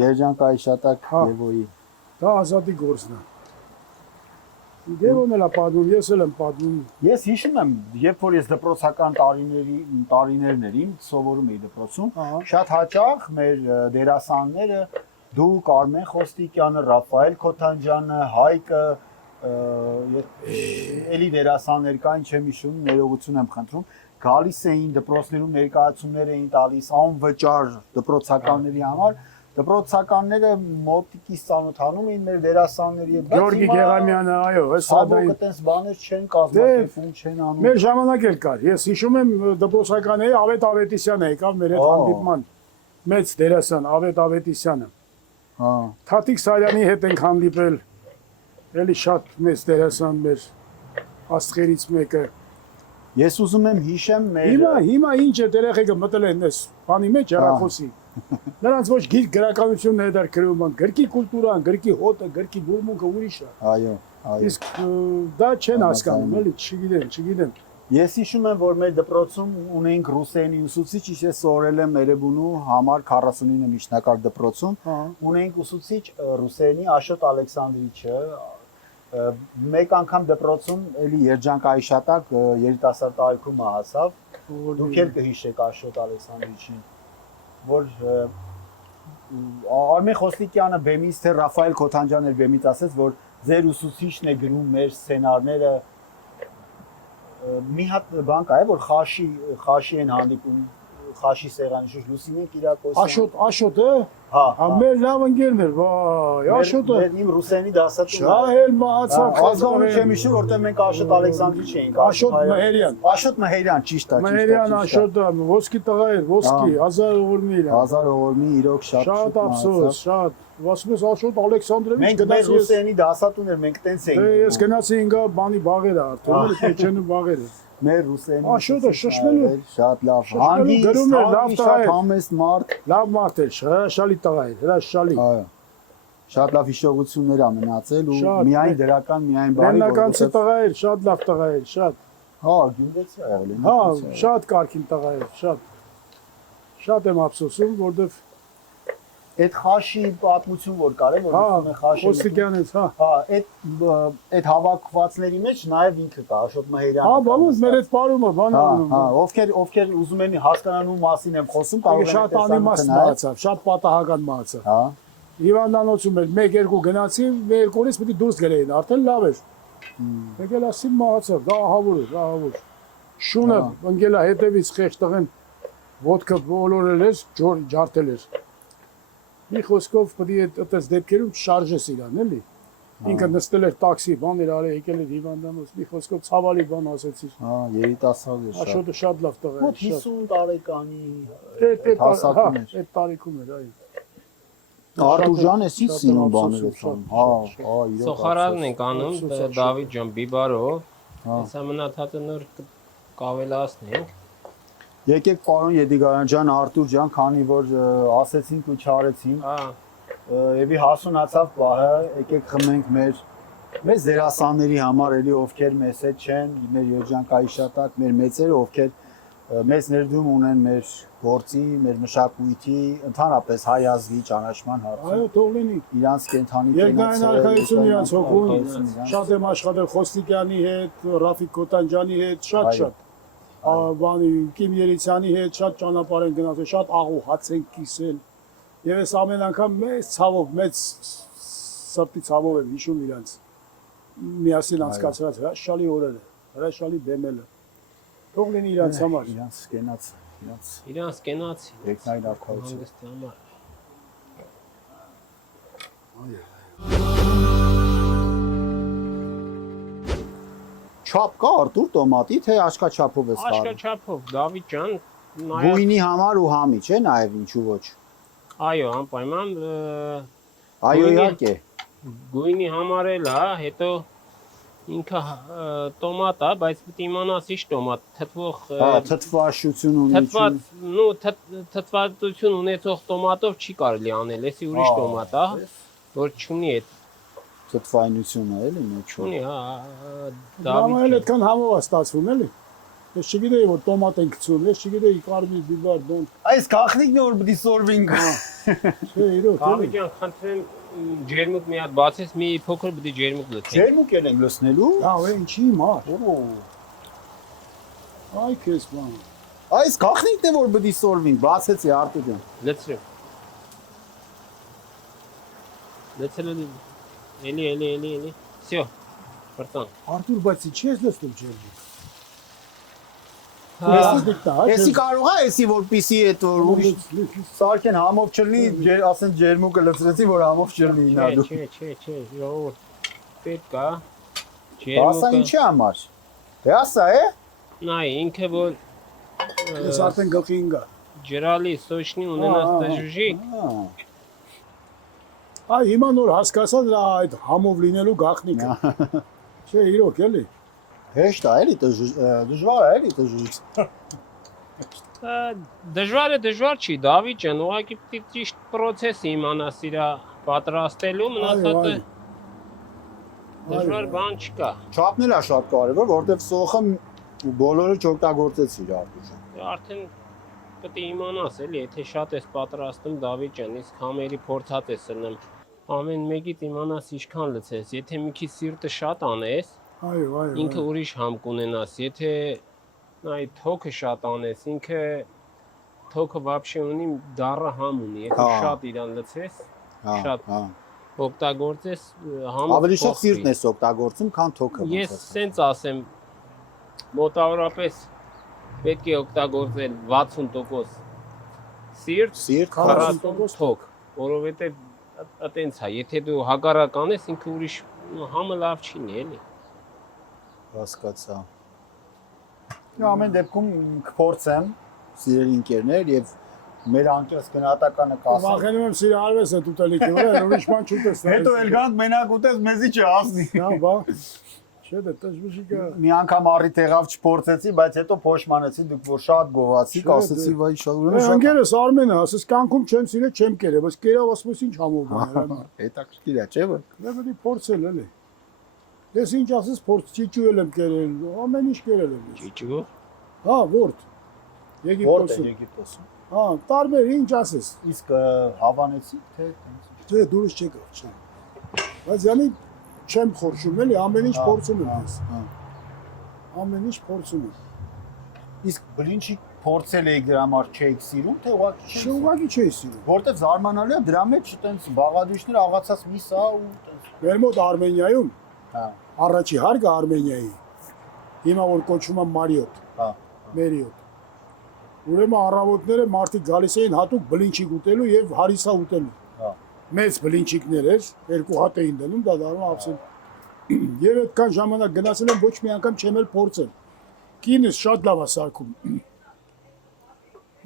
Երջանկայի շատակ Հա։ Գևոյի։ Դա ազատի գործն է։ Գևոնել է պատմում, ես էլ եմ պատմում։ Ես հիշում եմ, երբ որ ես դպրոցական տարիներն էի, սովորում էի դպրոցում, Ահա։ շատ հաճախ մեր դերասանները դու Կարմեն Խոստիկյանը, Ռաֆայել Քոթանջյանը, Հայկը, էլի դերասաններ կային, չեմ հիշում, ներողություն եմ խնդրում, գալիս էին դպրոցներում ներկայացումներ էին տալիս անվճար դպրոցականների համար, դպրոցականները մոտիկից ծանոթանում էին մեր դերասանների հետ, Գյորգի Գեղամյանը, այո, հեսա դա Սաբոկը տես բաներ չեն կազմակերպում, չեն անում։ մեր ժամանակ էլ կար։ Ես հիշում եմ դպրոցական էի Ավետ Ավետիսյանը եկավ մեր հետ հանդիպման։ Մեծ դերասան Ավետ Ավետիսյանը։ Հա։ Թաթիկ Սարյանի հետ ենք հանդիպել։ Էլի շատ մեծ դերասան մեր աստղերից մեկը։ Ես ուզում եմ հիշեմ մեր Հիմա ինչ է երեխեքը մտել են այս բանի մեջ հեռախոսի։ Նրանց ոչ գիրք գրականությունն է դարքրում, գրքի կուլտուրան, գրքի հոտը, գրքի բուրմունքը ուրիշ է։ այո, այո։ Իսկ դա չեն հասկանում, էլի, չգիտեմ։ Ես հիշում եմ, որ մեր դպրոցում ունեինք ռուսերենի ուսուցիչ, ես սովորել եմ Երևանու համար 49 միջնակարգ դպրոցում, ունեինք ուսուցիչ ռուսերենի Աշոտ Ալեքսանդրիչը, մեկ անգամ դպրոցում էլի երջանկայի շատակ երիտասարդ տարիքում հասավ, դուք էլ կհիշեք Աշոտ Ալեքսանդրիչին, որ Արմեն Խոստիկյանը բեմից թե Ռաֆայել Քոթանջյանը բեմից ասեց, որ ձեր ուսուցիչն է գրում մեր սցենարները, մի հատ բան կա, որ խաշի են հանդիպում, խաշի սեղանի շուրջ Լուսինե Կիրակոսյան։ Աշոտը, հա, մեր լավ ընկերն էր, վայ, Աշոտը։ Իմ ռուսերենի դասատուն։ Շահել մահացավ, Ազգանունը չեմ հիշում, որտեղ մենք Աշոտ Ալեքսանդրիչ էինք։ Աշոտ Մհերյան։ Աշոտ Մհերյան, ճիշտ է, Մհերյան Աշոտը, ոսկի տղա էր, ոսկի, 1000 օրնի իր։ 1000 օրնի իրոք Շատ ափսոս, շատ։ Ասում Աշոտ Ալեքսանդրովիչ Մենք մեր ռուսերենի դասատուն էր, մենք տենց էինք։ Ես գնացի ինգա բանի բաղերը արդեն, Քեչենու բաղերը։ Մեր ռուսերենի Աշոտը շշմելու շատ լավ։ Շշմելու, գրում էր, լավ տղա էր։ Համեստ մարդ։ Լավ մարդ էր, հրաշալի տղա էր, հրաշալի։ Այո։ Շատ լավ հիշողություններ ա մնացել ու Շատ, միայն դրական, միայն բարի։ Լեննականցի տղա էր, շատ լավ տղա էր, շատ։ Հա, գյումրեցի ա եղել։ Հա, շատ կարքին տղա էր, շատ։ Շատ եմ ափսոսում, որովհետև Այդ խաշի պատմություն որ կար է, որ ասում է խաշը։ Խոստիկյանից, հա։ Հա, այդ հավաքվածների մեջ նաև ինքը կա, Աշոտ Մհերյանը։ Հա, բանոց մեր այդ պարումը, բան անում։ Հա, ովքեր ուզում են հասկանալու մասին եմ խոսում, կարող են շատ անիմաստ մահացավ, շատ պատահական մահացավ։ Հա։ Հիվանդանոցում էր 1-2 գնացի, 2 օրից պետք է դուրս գերեին, արդեն լավ էր։ Եկել ասի մահացավ, դա ահավոր էր, ահավոր։ Շունը ընկելա հետևից խեղճ տղեն ոդկա բոլորել էր, ջարդել էր։ Մի խոսքով պետք է այդպես դեպքերում շարժես իրան, էլի։ Ինքը նստել էր տաքսի, բան էր արել, եկել էր հիվանդանոց, մի խոսքով ցավալի բան ասեցի։ Հա, երիտասարդ էր շատ։ Աշոտը շատ լավ տղա էր, շատ։ 50 տարեկանի Այդ տարիքում էր, այո։ Արտուր ջան, էս ինչ սինոն բաներ ես անում։ Հա, հա, իրոք։ Սոխարարն ենք անում Դավիթ ջան բիբարով։ Հեսա մնացածը նոր կավելացնենք։ Եկեք պարոն Եդիգարյան ջան, Արտուր ջան, քանի որ ասեցինք ու չարեցինք, եւի հասունացավ պահը, եկեք խմենք մեր դերասանների համար, էլի ովքեր մեզ հետ չեն, մեր երջանկայի շատակ, մեր մեծերը, ովքեր մեծ ներդրում ունեն մեր գործի, մեր մշակույթի, ընդհանրապես հայ ազգի ճանաչման հարցում։ Այո, թող լինի։ Իրանց կենթանի Երկնային արխայություն իրանց հոգուն, շատ եմ աշխատել Խոստիկյանի հետ, Ռաֆիկ Քոթանջյանի հետ, շատ։ Բանի Կիմ Երիցյանի հետ շատ ճանապարհ են գնացել, շատ աղու հաց են կիսել։ Եվ ես ամեն անգամ մեծ ցավով, մեծ սրտի ցավով եմ հիշում իրանց միասին անցկացրած հրաշալի օրերը, հրաշալի բեմելը։ Թող լինի իրանց համար։ Իրանց կենաց երկնային արխայություն։ Չափ կա Արտուր տոմատի, թե աշկաչափով ես կարում։ Աշկաչափով, Դավիթ ջան, Գույնի համար ու համի, չէ՞, նաև ինչու ոչ։ Այո, անպայման։ Այո, իհարկե։ գույնի համարել է, հետո ինքը տոմատ է, բայց պետք է իմանաս ինչ տոմատ, թթվող թթվաշություն ունեցություն։ թթվածություն ունեցող տոմատով չի կարելի անել, էսի ուրիշ տոմատ է, որ չունի այդ Թթվայնությունը էլի մեջում։ չունի, հա, Դավիթ Դավիթ այդքան համով է ստացվում էլի։ Ես չգիտեի որ տոմատ են գցում, ես չգիտեի կարմիր բիբար դոն։ Այս գախնիկն է որ պիտի սորվինք։ Չէ, իրոք էլի։ Հավիջան, խնդրեմ ջերմուկ մի հատ բացես, մի փոքր պետք է ջերմուկ լցեք։ Ջերմուկ ենք լցնելու։ Հա, ինչի մար։ Օ։ Այ քեզ բան։ Այս գախնիկն է որ պիտի սորվինք, բացեցի Արտուր։ Լցրեմ։ Լցրել էլի։ Всё։ Բրտան։ Արտուր, բայց ի՞նչ ես լսում ջերմի։ Հա, Ես դիտա, Էսի կարող է, էսի որպիսի այդ որ ուրիշ սարքեն համով չլինի, ասեն ջերմուկը լցրեցի, որ համով չլինի ինալու։ Չէ, ժողովուրդ։ Պետք է Ասա ջերմուկը։ ինչի համար։ Դե ասա է։ Նայ, ինքը որ ես արդեն գլխին գա։ ջրալի սոչնի ունենաց դժուժի, Այ հիմա նոր հասկացա դրա այդ համով լինելու գաղտնիքը։ Չէ, իրոք էլի։ Հեշտ է էլի, դժվար է էլի դժուժ։ դժվար չի, Դավիթ ջան, ուղղակի պետք է ճիշտ process-ը իմանաս իրա պատրաստելու, մնացածը դժվար բան չկա։ Չափն էլ է շատ կարևոր, որովհետև սոխը բոլորը չօգտագործեցի Արտուր։ Արդեն պետք է իմանաս էլի, եթե շատ ես պատրաստում Դավիթ ջան, իսկ համերի փորձած ես սնեմ, ամեն մեկից իմանաս ինչքան լցես, եթե մի քիչ սիրտը շատ անես, Այո։ ինքը ուրիշ համ կունենաս, եթե նայ թոքը շատ անես, ինքը թոքը вообще ունի դառը համ ունի, եթե շատ իրան լցես, շատ օգտագործես, համը Ավելի շատ սիրտն ես օգտագործում, քան թոքը։ Ես սենց ասեմ, մոտավորապես պետք է օգտագործել 60% սիրտ, 40% թոք, որովհետև այտենց է, եթե դու հակառակ անես, ինքը ուրիշ համը լավ չի լինի, էլի։ Հասկացա։ Ամեն դեպքում կփորձեմ, սիրելի ընկերներ, եւ մեր անկես գնահատականը կասեմ։ Վախենում եմ սիրո արվես այդ ուտելիքի վրա, ուրիշ բան չուտես։ Հետո էլ գանք մենակ ուտես, մեզի չհասնի։ Հա, բա։ Չէ, դա տժվիշիկը։ Մի անգամ առիթ եղավ չփորձեցի, բայց հետո փոշմանեցի, դուք որ շատ գովացիք, ասեցի, վայ, շատ ուրեմն շատ։ Անգերս Արմենը, ասես կյանքում չեմ սիրել, չեմ կերել, բայց կերավ ասում ես ինչ համով բան։ Հետաքրքիր է, չէ՞ որ։ Դա պետք է փորձել էլի։ Ես ինչ ասես փորձ ճիճուել եմ կերել, ամեն ինչ կերել եմ։ Ճիճու։ Հա, որդ։ Եգիպտոսում։ Եգիպտոսում։ Հա, տարբեր ինչ ասես։ Իսկ հավանեցի, թե Դե դուրս չեկավ, չէ։ Բայց յանի չեմ խորշում էլի, ամեն ինչ փորձում եմ ես։ Հա։ Ամեն ինչ փորձում եմ։ Իսկ բլինչի փորձել եք դրա համար չեք սիրում, թե ուղղակի չեք։ Շուղակի չէի սիրում։ Որտեվ զարմանալի է դրա մեջ այտենց բաղադրիչներ աղացած միս է ու այտենց։ Մեր մոտ Արմենիայում Հա։ առաջի հարկը Արմենիայի։ Հիմա որ կոչվում է Մարիոտ, Հա։ Մերիոտ։ Ուրեմն առավոտները մարդիկ գալիս էին հատուկ բլինչիկ ուտելու եւ հարիսա ուտելու։ Հա։ Մեծ բլինչիկներ էր, երկու հատ էին դնում, դա դառնում ապսել։ Եվ այդքան ժամանակ գնացել եմ ոչ մի անգամ չեմ էլ փորձել։ Կինս շատ լավ է սարքում։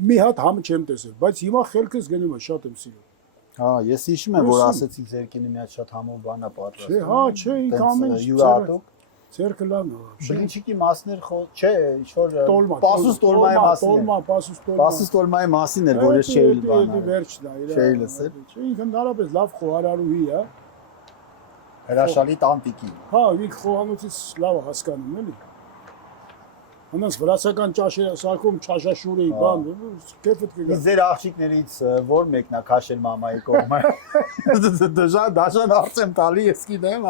Մի հատ համը չեմ տեսել, բայց հիմա խելքս գնում է, շատ եմ սիրում։ Հա, ես հիշում եմ, որ ասեցիք ձեր կինը մի հատ շատ համով բան է պատրաստում։ Չէ, հա, չէ, ինք ամեն ինչ յուրատուկ։ Ձերքը լավն է։ Բլինչիկի մասներ չէ, ինչ որ Տոլմա, պասուս տոլմայի մասին։ Տոլմա, պասուս տոլմա։ Պասուս տոլմայի մասին էր, որ ես չէի բանը։ Վերջն է, իր։ Չէի լսել։ Չէ, ինքը ընդհանրապես լավ խոհարարուհի է։ Հրաշալի տանտիկի։ Հա, ինքը խոհանոցից լավ է հասկանում, էլի։ Անոնց վրացական ճաշեր սարքում ճաշաշուրի բան, կեֆդ կգա։ Ձեր աղջիկներից որ մեկն է քաշել մամայի կողմը։ Դաշան արծեմ տալի ես գիտեմ։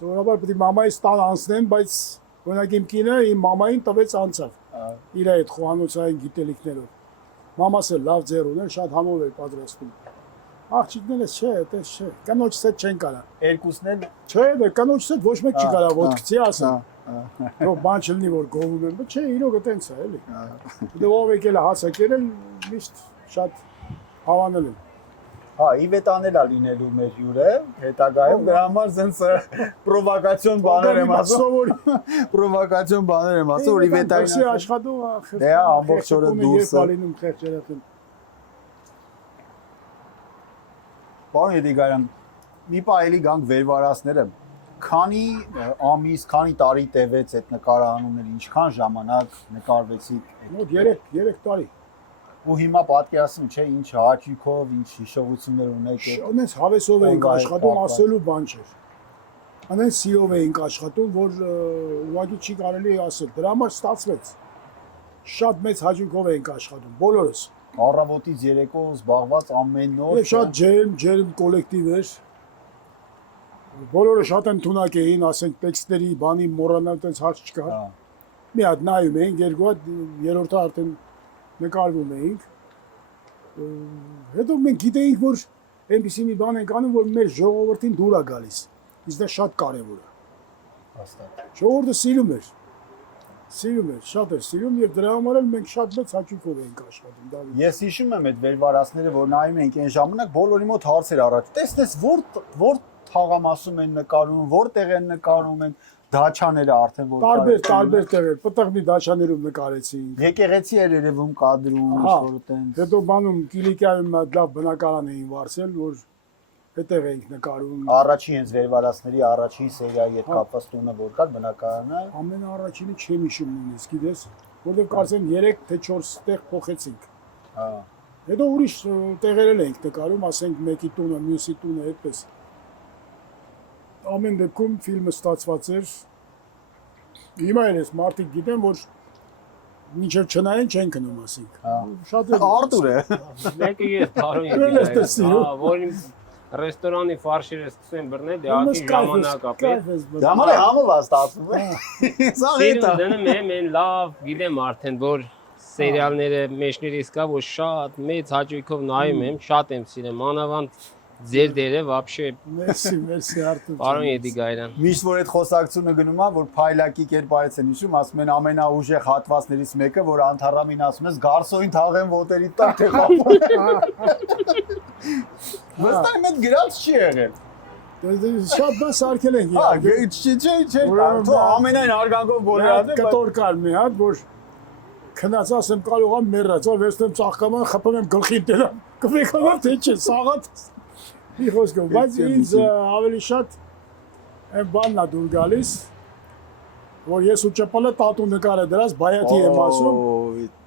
Սովորաբար պետք է մամայից տան անցնեն, բայց օրինակ իմ կինը իմ մամային տվեց անցավ։ Իր այդ խոհանոցային գիտելիքներով։ Մամասը լավ ձեռ ուներ, շատ համով էր պատրաստում։ Աղջիկները չէ, այդպես չէ։ Կանոջս հետ չեն կարա։ Երկուսն էլ Չէ, դե կանոջս հետ ոչ մեկ չի կարա ոդկցի ասեն։ Դու բան չլինի որ գովում են, բայց չէ, իրոք այտենց է, էլի։ Դե ով եկել է հացա կերել, միշտ շատ հավանել են։ Հա, իվետանել է լինելու մեր հյուրը, հետագայում դրա համար սենց պրովոկացիոն բաներ եմ ասում։ Պրովոկացիոն բաներ եմ ասում, որ իվետային։ Դե աշխատում է։ Դե ամբողջ օրը դուրս է։ Երբ ալինում խեղճ երախին։ Պարոն Եդիգարյան, մի պահ էլի գանք վերվարածները։ Քանի ամիս, քանի տարի տևեց այդ նկարահանումները, ինչքան ժամանակ նկարվեցիք։ Մոտ 3 տարի։ Ու հիմա պատկերացնում, չէ, ինչ հաճույքով, ինչ հիշողություններ ունեք։ Անենց հավեսով էինք աշխատում, ասելու բան չէր։ Անենց սիրով էինք աշխատում, որ ուղղակի չի կարելի ասել։ Դրա համար ստացվեց։ Շատ մեծ հաճույքով էինք աշխատում, բոլորս։ Առավոտից երեկո զբաղված ամեն օր։ Եվ շատ ջերմ կոլեկտիվ էր։ Բոլորը շատ ընդունակ էին, ասենք տեքստերի, բանի մոռանալ տենց հարց չկար։ Մի հատ նայում էինք, երկու հատ, երրորդը արդեն նկարվում էինք։ Հետո մենք գիտեինք, որ այնպիսի մի բան ենք անում, որ մեր ժողովրդին դուր է գալիս։ Իսկ դա շատ կարևոր է։ Հաստատ։ Ժողովուրդը սիրում էր, շատ էր սիրում եւ դրա համար էլ մենք շատ մեծ հաճույքով էինք աշխատում Դավիթ։ Ես հիշում եմ այդ վերվարածները, որ նայում էինք այն ժամանակ, բոլորի մոտ հարցեր առաջ։ Տեսնես, որ թաղամասում են նկարում, որտեղ են նկարում են, դաչաները արդեն որ տարբեր տեղեր, պտղի դաշաներում նկարեցինք։ Եկեղեցի էր երևում կադրում, ինչ-որ տենց։ Հետո բանում Կիլիկիայում լավ բնակարան էին վարձել, որ հետև էինք նկարում։ Առաջի հենց վերվարածների առաջի սերիայի հետ կապված տունը որ կար բնակարանը։ Ամենաառաջինը չեմ հիշում նույնիսկ, գիտես, որովհետև կարծեմ 3 թե 4 տեղ փոխեցինք։ Հա։ Հետո ուրիշ տեղեր էլ էինք նկարում, ասենք մեկի տունը, մյուսի տունը, այդպես։ Ամեն դեպքում ֆիլմը ստացված էր։ Հիմա էլ ես մարդիկ գիտեն, որ մինչև չնայեն չեն գնում, ասենք։ Շատ է Արտուր է։ Մեկը ես բարոն Արտուր։ որ ռեստորանի ֆարշերը սկսեն բռնել, դեպի ժամանակապետ։ Դա մալը համով ստացվում է։ Սա Սիրուն հետա։ դնում եմ լավ, գիտեմ արդեն, որ սերիալները մեջներիս կա, որ շատ մեծ հաճույքով նայում եմ, շատ եմ սիրում, անավանդ ձեր դերը вообще Մերսի Արտուր։ Պարոն Եդիգարյան։ Միշտ որ այդ խոսակցությունը գնում է, որ փայլակի կերպարից են հիշում, ասում են ամենաուժեղ հատվածներից մեկը, որ անթառամին ասում ես գարսոին թաղեն ոտերի տակ թե խափում։ Վստահ եմ այդ գրած չի եղել։ Շատ բան սարքել ենք Հա, իրար։ չէ, թո ամենայն արգանգով բոլորը Կտոր կար մի հատ, որ քնած ասեմ կարող եմ մեռած, վերցնեմ ծաղկաման, խփում եմ գլխին դելամ, կվեկանա թե չէ, սաղատ։ Մի խոսքով, բայց ինձ ավելի շատ այն բանն է դուր գալիս, որ ես ու ճպալը տատու նկարը դրած բայաթի եմ ասում,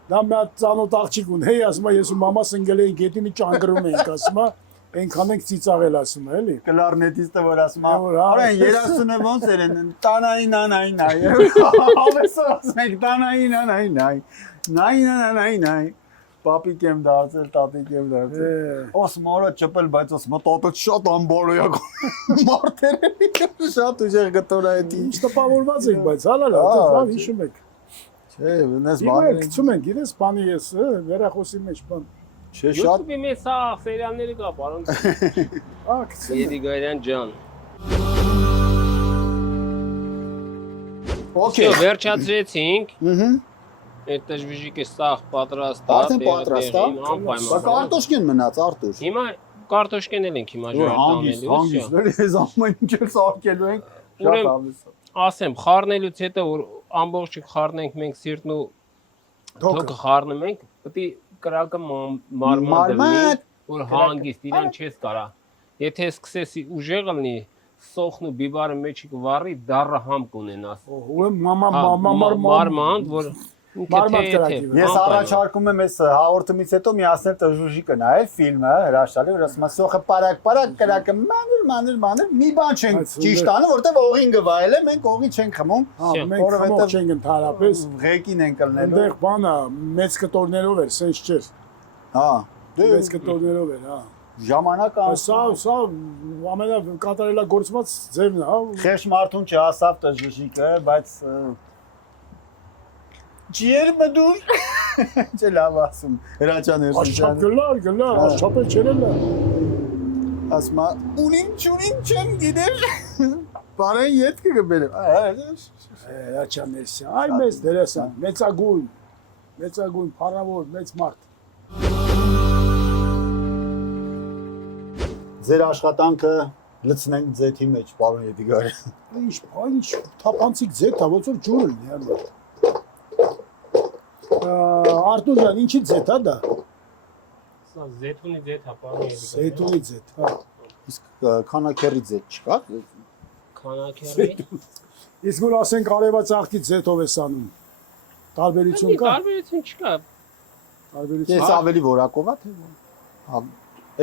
դա մի հատ ծանոթ աղջիկ ունի, հեյ ասում է, ես ու մամաս ընկել էինք գետի մի ճանգրում էինք ասում է, այնքան ենք ծիծաղել ասում է, էլի։ Կլարնետիստը որ ասում է, Որ, հա։ «Արեն երասունը ոնց էր են, տանային անային այ»։ Հավեսով ասում եք տանային անային այ։ Նայն այ։ Պապիկ եմ դարձել, տատիկ եմ դարձել։ Ասում արա ճպել, բայց ասում տատը շատ անբարոյակ։ Մարտերը շատ ուժեղ գտոր է դի։ Ինչ տպավորված եք, բայց հալա լավ հիշում եք։ Չէ, վնես Հիմա բան։ գցում ենք, գիտես, բանի ես, վերախոսի մեջ բան։ Չէ, շատ YouTube-ի մեջ սա սերիալները կա, պարոն Գցում ենք։ Եդիգարյան ջան։ Okay։ Всё, վերջացրեցինք։ Ահա։ Այդ դժվիժիկը սաղ պատրաստ է, Արդեն պատրաստ է։ անպայման։ Բա կարտոշկեն մնաց Արտուր։ Հիմա կարտոշկեն էլ ենք հիմա Որ ժողովրդանելու, հանգիստ, ես ամեն ինչ սարքելու ենք։ Շատ Ուրեմն, հավես։ ասեմ, խառնելուց հետո որ ամբողջը խառնենք մենք սիրտն ու թոքը խառնում ենք, պետք է կրակը մարման դնի, որ հանգիստ իրան չես կարա։ Եթե սկսես ուժեղ լինի, սոխն ու բիբարը մեջի կվառի, դառը համ կունենաս։ Ուրեմն Մարման, որ Մարմատ կրակի։ Ես առաջարկում եմ այս հաղորդումից հետո միացնել տժուժիկը նայել ֆիլմը հրաշալի, որ ասում է սոխը պարակ կրակը մանր, մի բան չենք ճիշտ անում, որտեվ օղին գվայել է, մենք օղի չենք խմում, Մենք խմող չենք ընդհանրապես։ ղեկին ենք կլնելու։ Այնտեղ բանը մեծ կտորներով էր, սենց չէր։ Հա։ Մեծ կտորներով էր, հա։ Ժամանակ Սա ամենակատարելագործված ձևն է, հա։ խեղճ մարդուն չհասավ տժուժիկը, բայց Ջիեր մդուր։ Չէ լավ ասում։ Հրաչաներ։ Աշխատ գլար, աշխապել չերել է։ Ասմա ունին չեմ գիտեր։ Բարեն յետքը գբերեմ։ Հրաչաներսի, այ մեծ դերասան, մեծագույն, փառավոր, մեծ մարդ։ Ձեր աշխատանքը լցնենք ձեթի մեջ, պարոն Եդիգարյան։ Ինչ թափանցիկ ձեթ է, ոնց որ ջուրը լինի, հա։ Արտուր ջան, ինչի ձեթ է դա։ Սա զեթունի ձեթ է, պարոն Եդիգարյան։ Զեյթունի ձեթ, հա։ Իսկ քանակերի ձետ չկա։ Քանակերի։ Իսկ որ ասենք արևածաղկից ձեթով է սանում։ Տարբերություն կա։ Տարբերություն չկա։ Տարբերություն։ Ես ավելի որակով է թե հա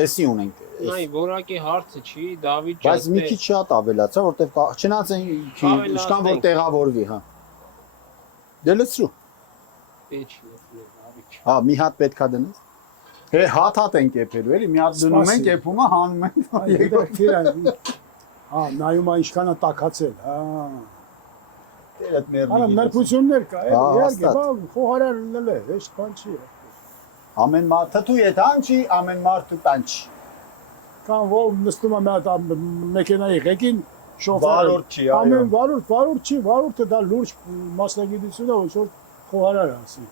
էսի ունենք։ Այ որակի հարցը չի, Դավիթ ջան։ Բայց մի քիչ շատ ավելացա, որտեվ չնայած ինչքան որ տեղավորվի, հա։ Դե լցրու։ Հա, մի հատ պետքա դնես։ Հե հատ ենք եփելու, էլի, մի հատ դնում ենք, եփումը հանում ենք։ Երկրորդ հա, նայում է ինչքան է տակացել, հա։ Դե այդ Արա մերմի։ մերբություններ կա, Հա, իհարկե, հաստատ։ բա խոհարարն էլ է, հեշտ բան չի։ Ամեն մարդ թթու է տանչի, ամեն մարդ ու տանչի։ Կան ով նստում է մի հատ մեքենայի ղեկին, շոֆերը։ Վարորդ չի, այո։ Ամեն վարորդ չի, վարորդը դա լուրջ մասնագիտություն է, ոնց որ խոհարար ասի։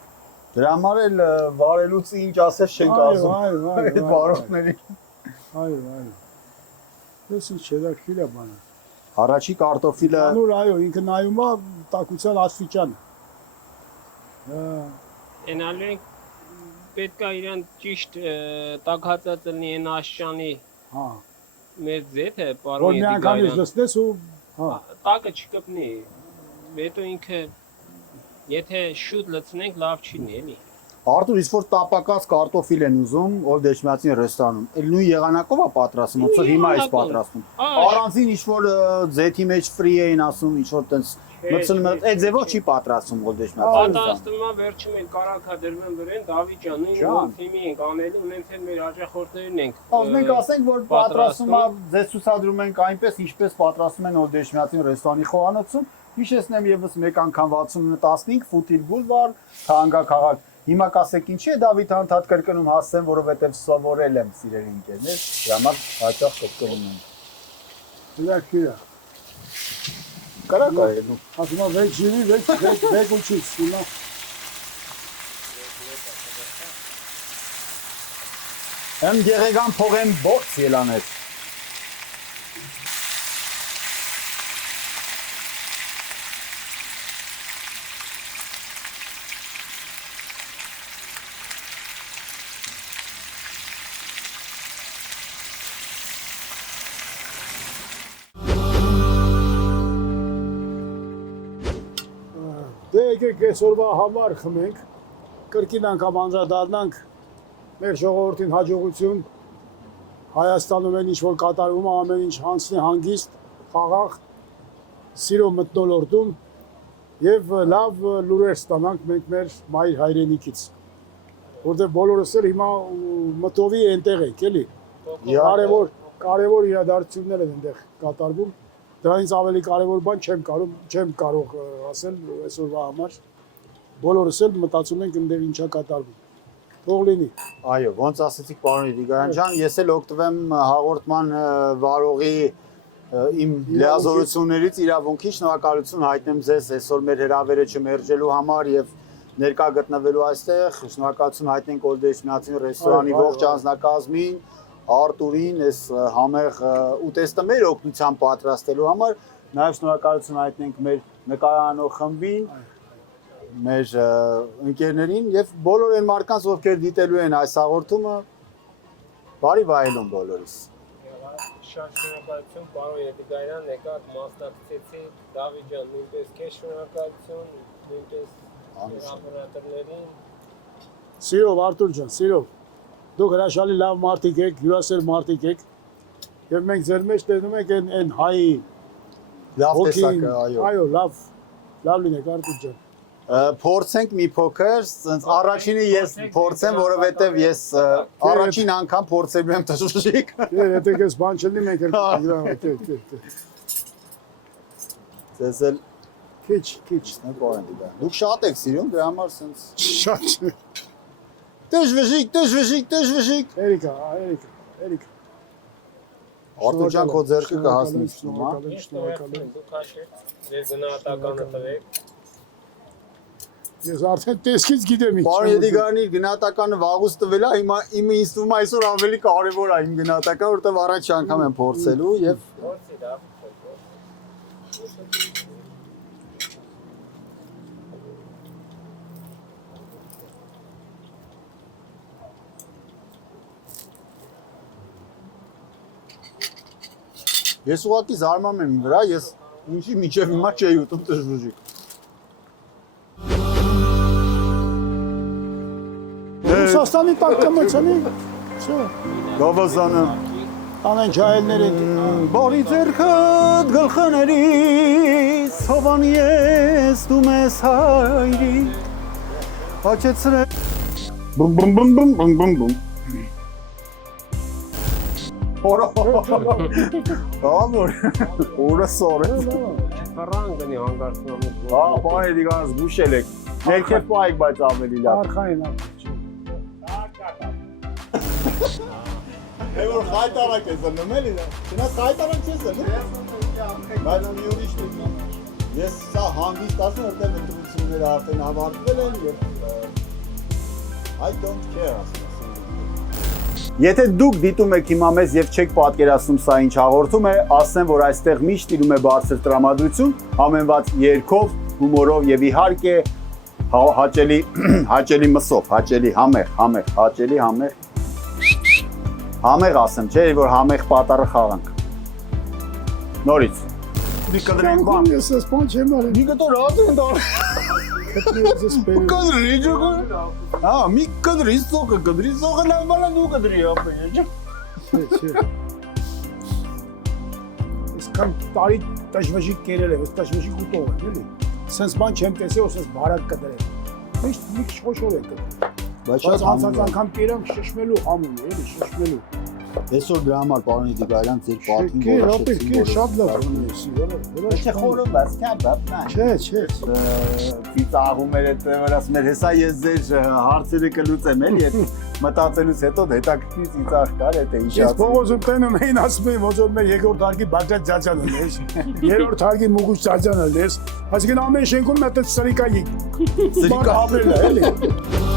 Դրա համար էլ վարելուց ինչ ասես չենք ասում։ Այո, Այդ վարորդների։ այո։ Դες ինչ հետաքրքիր է բանը։ Առաջի կարտոֆիլը Անուր այո, ինքը նայում է տակուցան աստիճանը։ Հա, Ենալու ենք պետք է իրան ճիշտ տակածած լինի այն աշճանի հա։ մեր ձեթը, Որ պարոն մի անգամից Եդիգարյան։ լցնես ու հա, Տակը չկպնի։ Հետո ինքը եթե շուտ լցնենք լավ չի լինի, էլի։ Արտուր իսկ որ տապակած կարտոֆիլ են ուզում, որ դեշմիածին ռեստորանում, էլ նույն եղանակով է պատրաստում, ոնց որ հիմա էս պատրաստում։ Առանցին ինչ որ ձեթի մեջ ֆրի էին ասում, ինչ որ տենց մտցնում է, այդ ձևով չի պատրաստում որ դեշմիածին։ Պատրաստում է վերջում էլ կարակա դրվում վրան Դավիթ ջան, նույն թիմի ենք անելու, ունենք էլ մեր հաճախորդներն ենք։ Ասենք ասենք որ պատրաստում է, ձեզ ցուցադրում ենք այնպես, ինչպես պատրաստում են որ դեշմիածին ռեստորանի խոհանոցում։ Հիշեցնեմ եւս մեկ անգամ 6915 Ֆուտիլ բուլվար, Թանգա քաղաք։ Հիմա կասեք ինչի է Դավիթ անդադ կրկնում հասցեմ, որովհետև սովորել եմ սիրելի ընկերներ, դրա համար հաճախ կրկնում եմ։ հետաքրքիր է։ Կարա կարելու։ Ասում է վեճ ջինի, վեճ ուչից, հիմա Եմ գեղեգան փողեմ բոց ելաներ։ դե եկեք այսօրվա համար խմենք, կրկին անգամ անդրադառնանք մեր ժողովրդին հաջողություն, Հայաստանում են ինչ որ կատարվում է, ամեն ինչ հանցնի հանգիստ, խաղաղ, սիրո մթնոլորտում եւ լավ լուրեր ստանանք մենք մեր մայր հայրենիքից, որտեղ բոլորս էլ հիմա մտովի այնտեղ ենք, էլի։ Կարևոր իրադարձություններ են այնտեղ կատարվում։ Դրանից ավելի կարևոր բան չեմ կարող ասել այսօրվա համար։ Բոլորս էլ մտածում ենք այնտեղ ինչա կատարվում։ Թող լինի։ Այո, ոնց ասեցիք պարոն Եդիգարյան ջան, ես էլ օգտվեմ հաղորդման վարողի իմ լիազորություններից իրավունքի շնորհակալություն հայտնեմ ձեզ այսօր մեր հրավերը չմերժելու համար եւ ներկա գտնվելու այստեղ, շնորհակալություն հայտնենք Օլդեշմիածին ռեստորանի ողջ անձնակազմին, Արտուրին, այս համեղ ուտեստը մեր օգնությամբ պատրաստելու համար, նաև շնորհակալություն հայտնենք մեր նկարանող խմբին, մեր ընկերներին եւ բոլոր այն մարդկանց, ովքեր դիտելու են այս հաղորդումը, բարի վայելում բոլորիս։ Շատ շնորհակալություն պարոն Եդիգարյան, եկաք մասնակցեցի Դավիթ ջան, նույնպես քեզ շնորհակալություն, նույնպես օպերատորներին։ Սիրով Արտուր ջան, սիրով։ Դուք հրաշալի լավ մարդիկ եք, հյուրասեր մարդիկ եք։ Եվ մենք ձեր մեջ տեսնում ենք այն հայի Լավ տեսակը, այո։ Այո, լավ լինեք Արտուր ջան։ Փորձենք մի փոքր, sense առաջինը ես փորձեմ, որովհետև ես առաջին անգամ փորձելու եմ տժժիկ։ Եթե ես բան չլինի մենք էլ Ձեզ էլ քիչ նկարեն դիգա։ Դուք շատ եք սիրում, դրա համար sense շատ Տժվժիկ։ Էրիկա Արտուր ջան, քո ձեռքը կհասնի ստում, հա։ Շնորհակալություն Դուք հաշվեք, ձեր գնահատականը տվեք։ Ես արդեն տեսքից գիտեմ ինչ Պարոն Եդիգարյանի գնահատականը վաղուց տվել է, հիմա իմը ինձ թվում է այսօր ավելի կարևոր է իմ գնահատակը, որովհետև առաջի անգամ եմ փորձելու եւ Որցի դա։ Ես ուղղակի զարմանում եմ վրա, ես ինչի միջև հիմա չէի ուտում տժժուժիկ։ Ռուսաստանի տակ կմցնի։ Всё։ Գավազանը Անեն ջահելները բարի ձերքդ գլխաներից հովան ես դու մեզ հայրի հաչեցրե բում բում բում բում բում բում բում Օրա Ամոր Օրա սորը Ֆրանկ գնի հանգարցնում։ Հա բանը դիգան զգուշել եք ներքև պայք բայց ավելի լավ արխային ապ։ Որ խայտարակ ես զնում էլի դա։ Գնաց խայտարակ չես զնում։ Բայց մի ուրիշ է։ Ես սա հանգիստ ասում եմ, որտեղ ընտրությունները արդեն ավարտվել են եւ I don't care ասում։ Եթե դուք դիտում եք հիմա մեզ եւ չեք պատկերացնում սա ինչ հաղորդում է, ասեմ, որ այստեղ միշտ տիրում է բարձր տրամադրություն, համեմված երգով, հումորով եւ իհարկե հաճելի մսով, հաճելի համեղ, հաճելի համեղ Համեղ ասեմ, չէ, որ համեղ պատարը խաղանք։ Նորից։ Մի կդրենք բան։ Ես սպան չեմ արել։ Մի կտոր ադեն դար։ Կտրիզս բերել։ Կդրի ջոգը։ Հա, մի կդրի սողը լավ բան դու կդրի ապե, չէ։ Չէ։ Ես կան տարի տաշվաշիկ կերել եմ, ես տաշվաշիկ ուտող եմ, էլի։ Սենց բան չեմ տեսել, որ սենց բարակ կդրել։ Միշտ մի քիչ խոշոր է կդրել։ Բայց Բայց անցած անգամ կերամ շշմելու համում է, էլի, շշմելու։ Այսօր դրա համար պարոն Իդիգարյան ձեր պատվին Կեր, շատ լավ ունեցի, Չէ, խորը բաց, քաբաբ, նա։ Չէ։ Ծիծաղում էր այդ ասում էր, հեսա ես ձեր հարցերը կլուծեմ էլ, եթե մտածելուց հետո հետաքրքիր ծիծաղ կար, դա ինչ Ես փողոցում տենում էին ասում էին, ոնց որ մեր երկրորդ հարկի Բագրատ Ջաջանը լես, երրորդ հարկի Մուգուս Ջաջանը լես, այսինքն ամեն շենքում մտած սրիկայի։ Սրիկա ապրել է, էլի։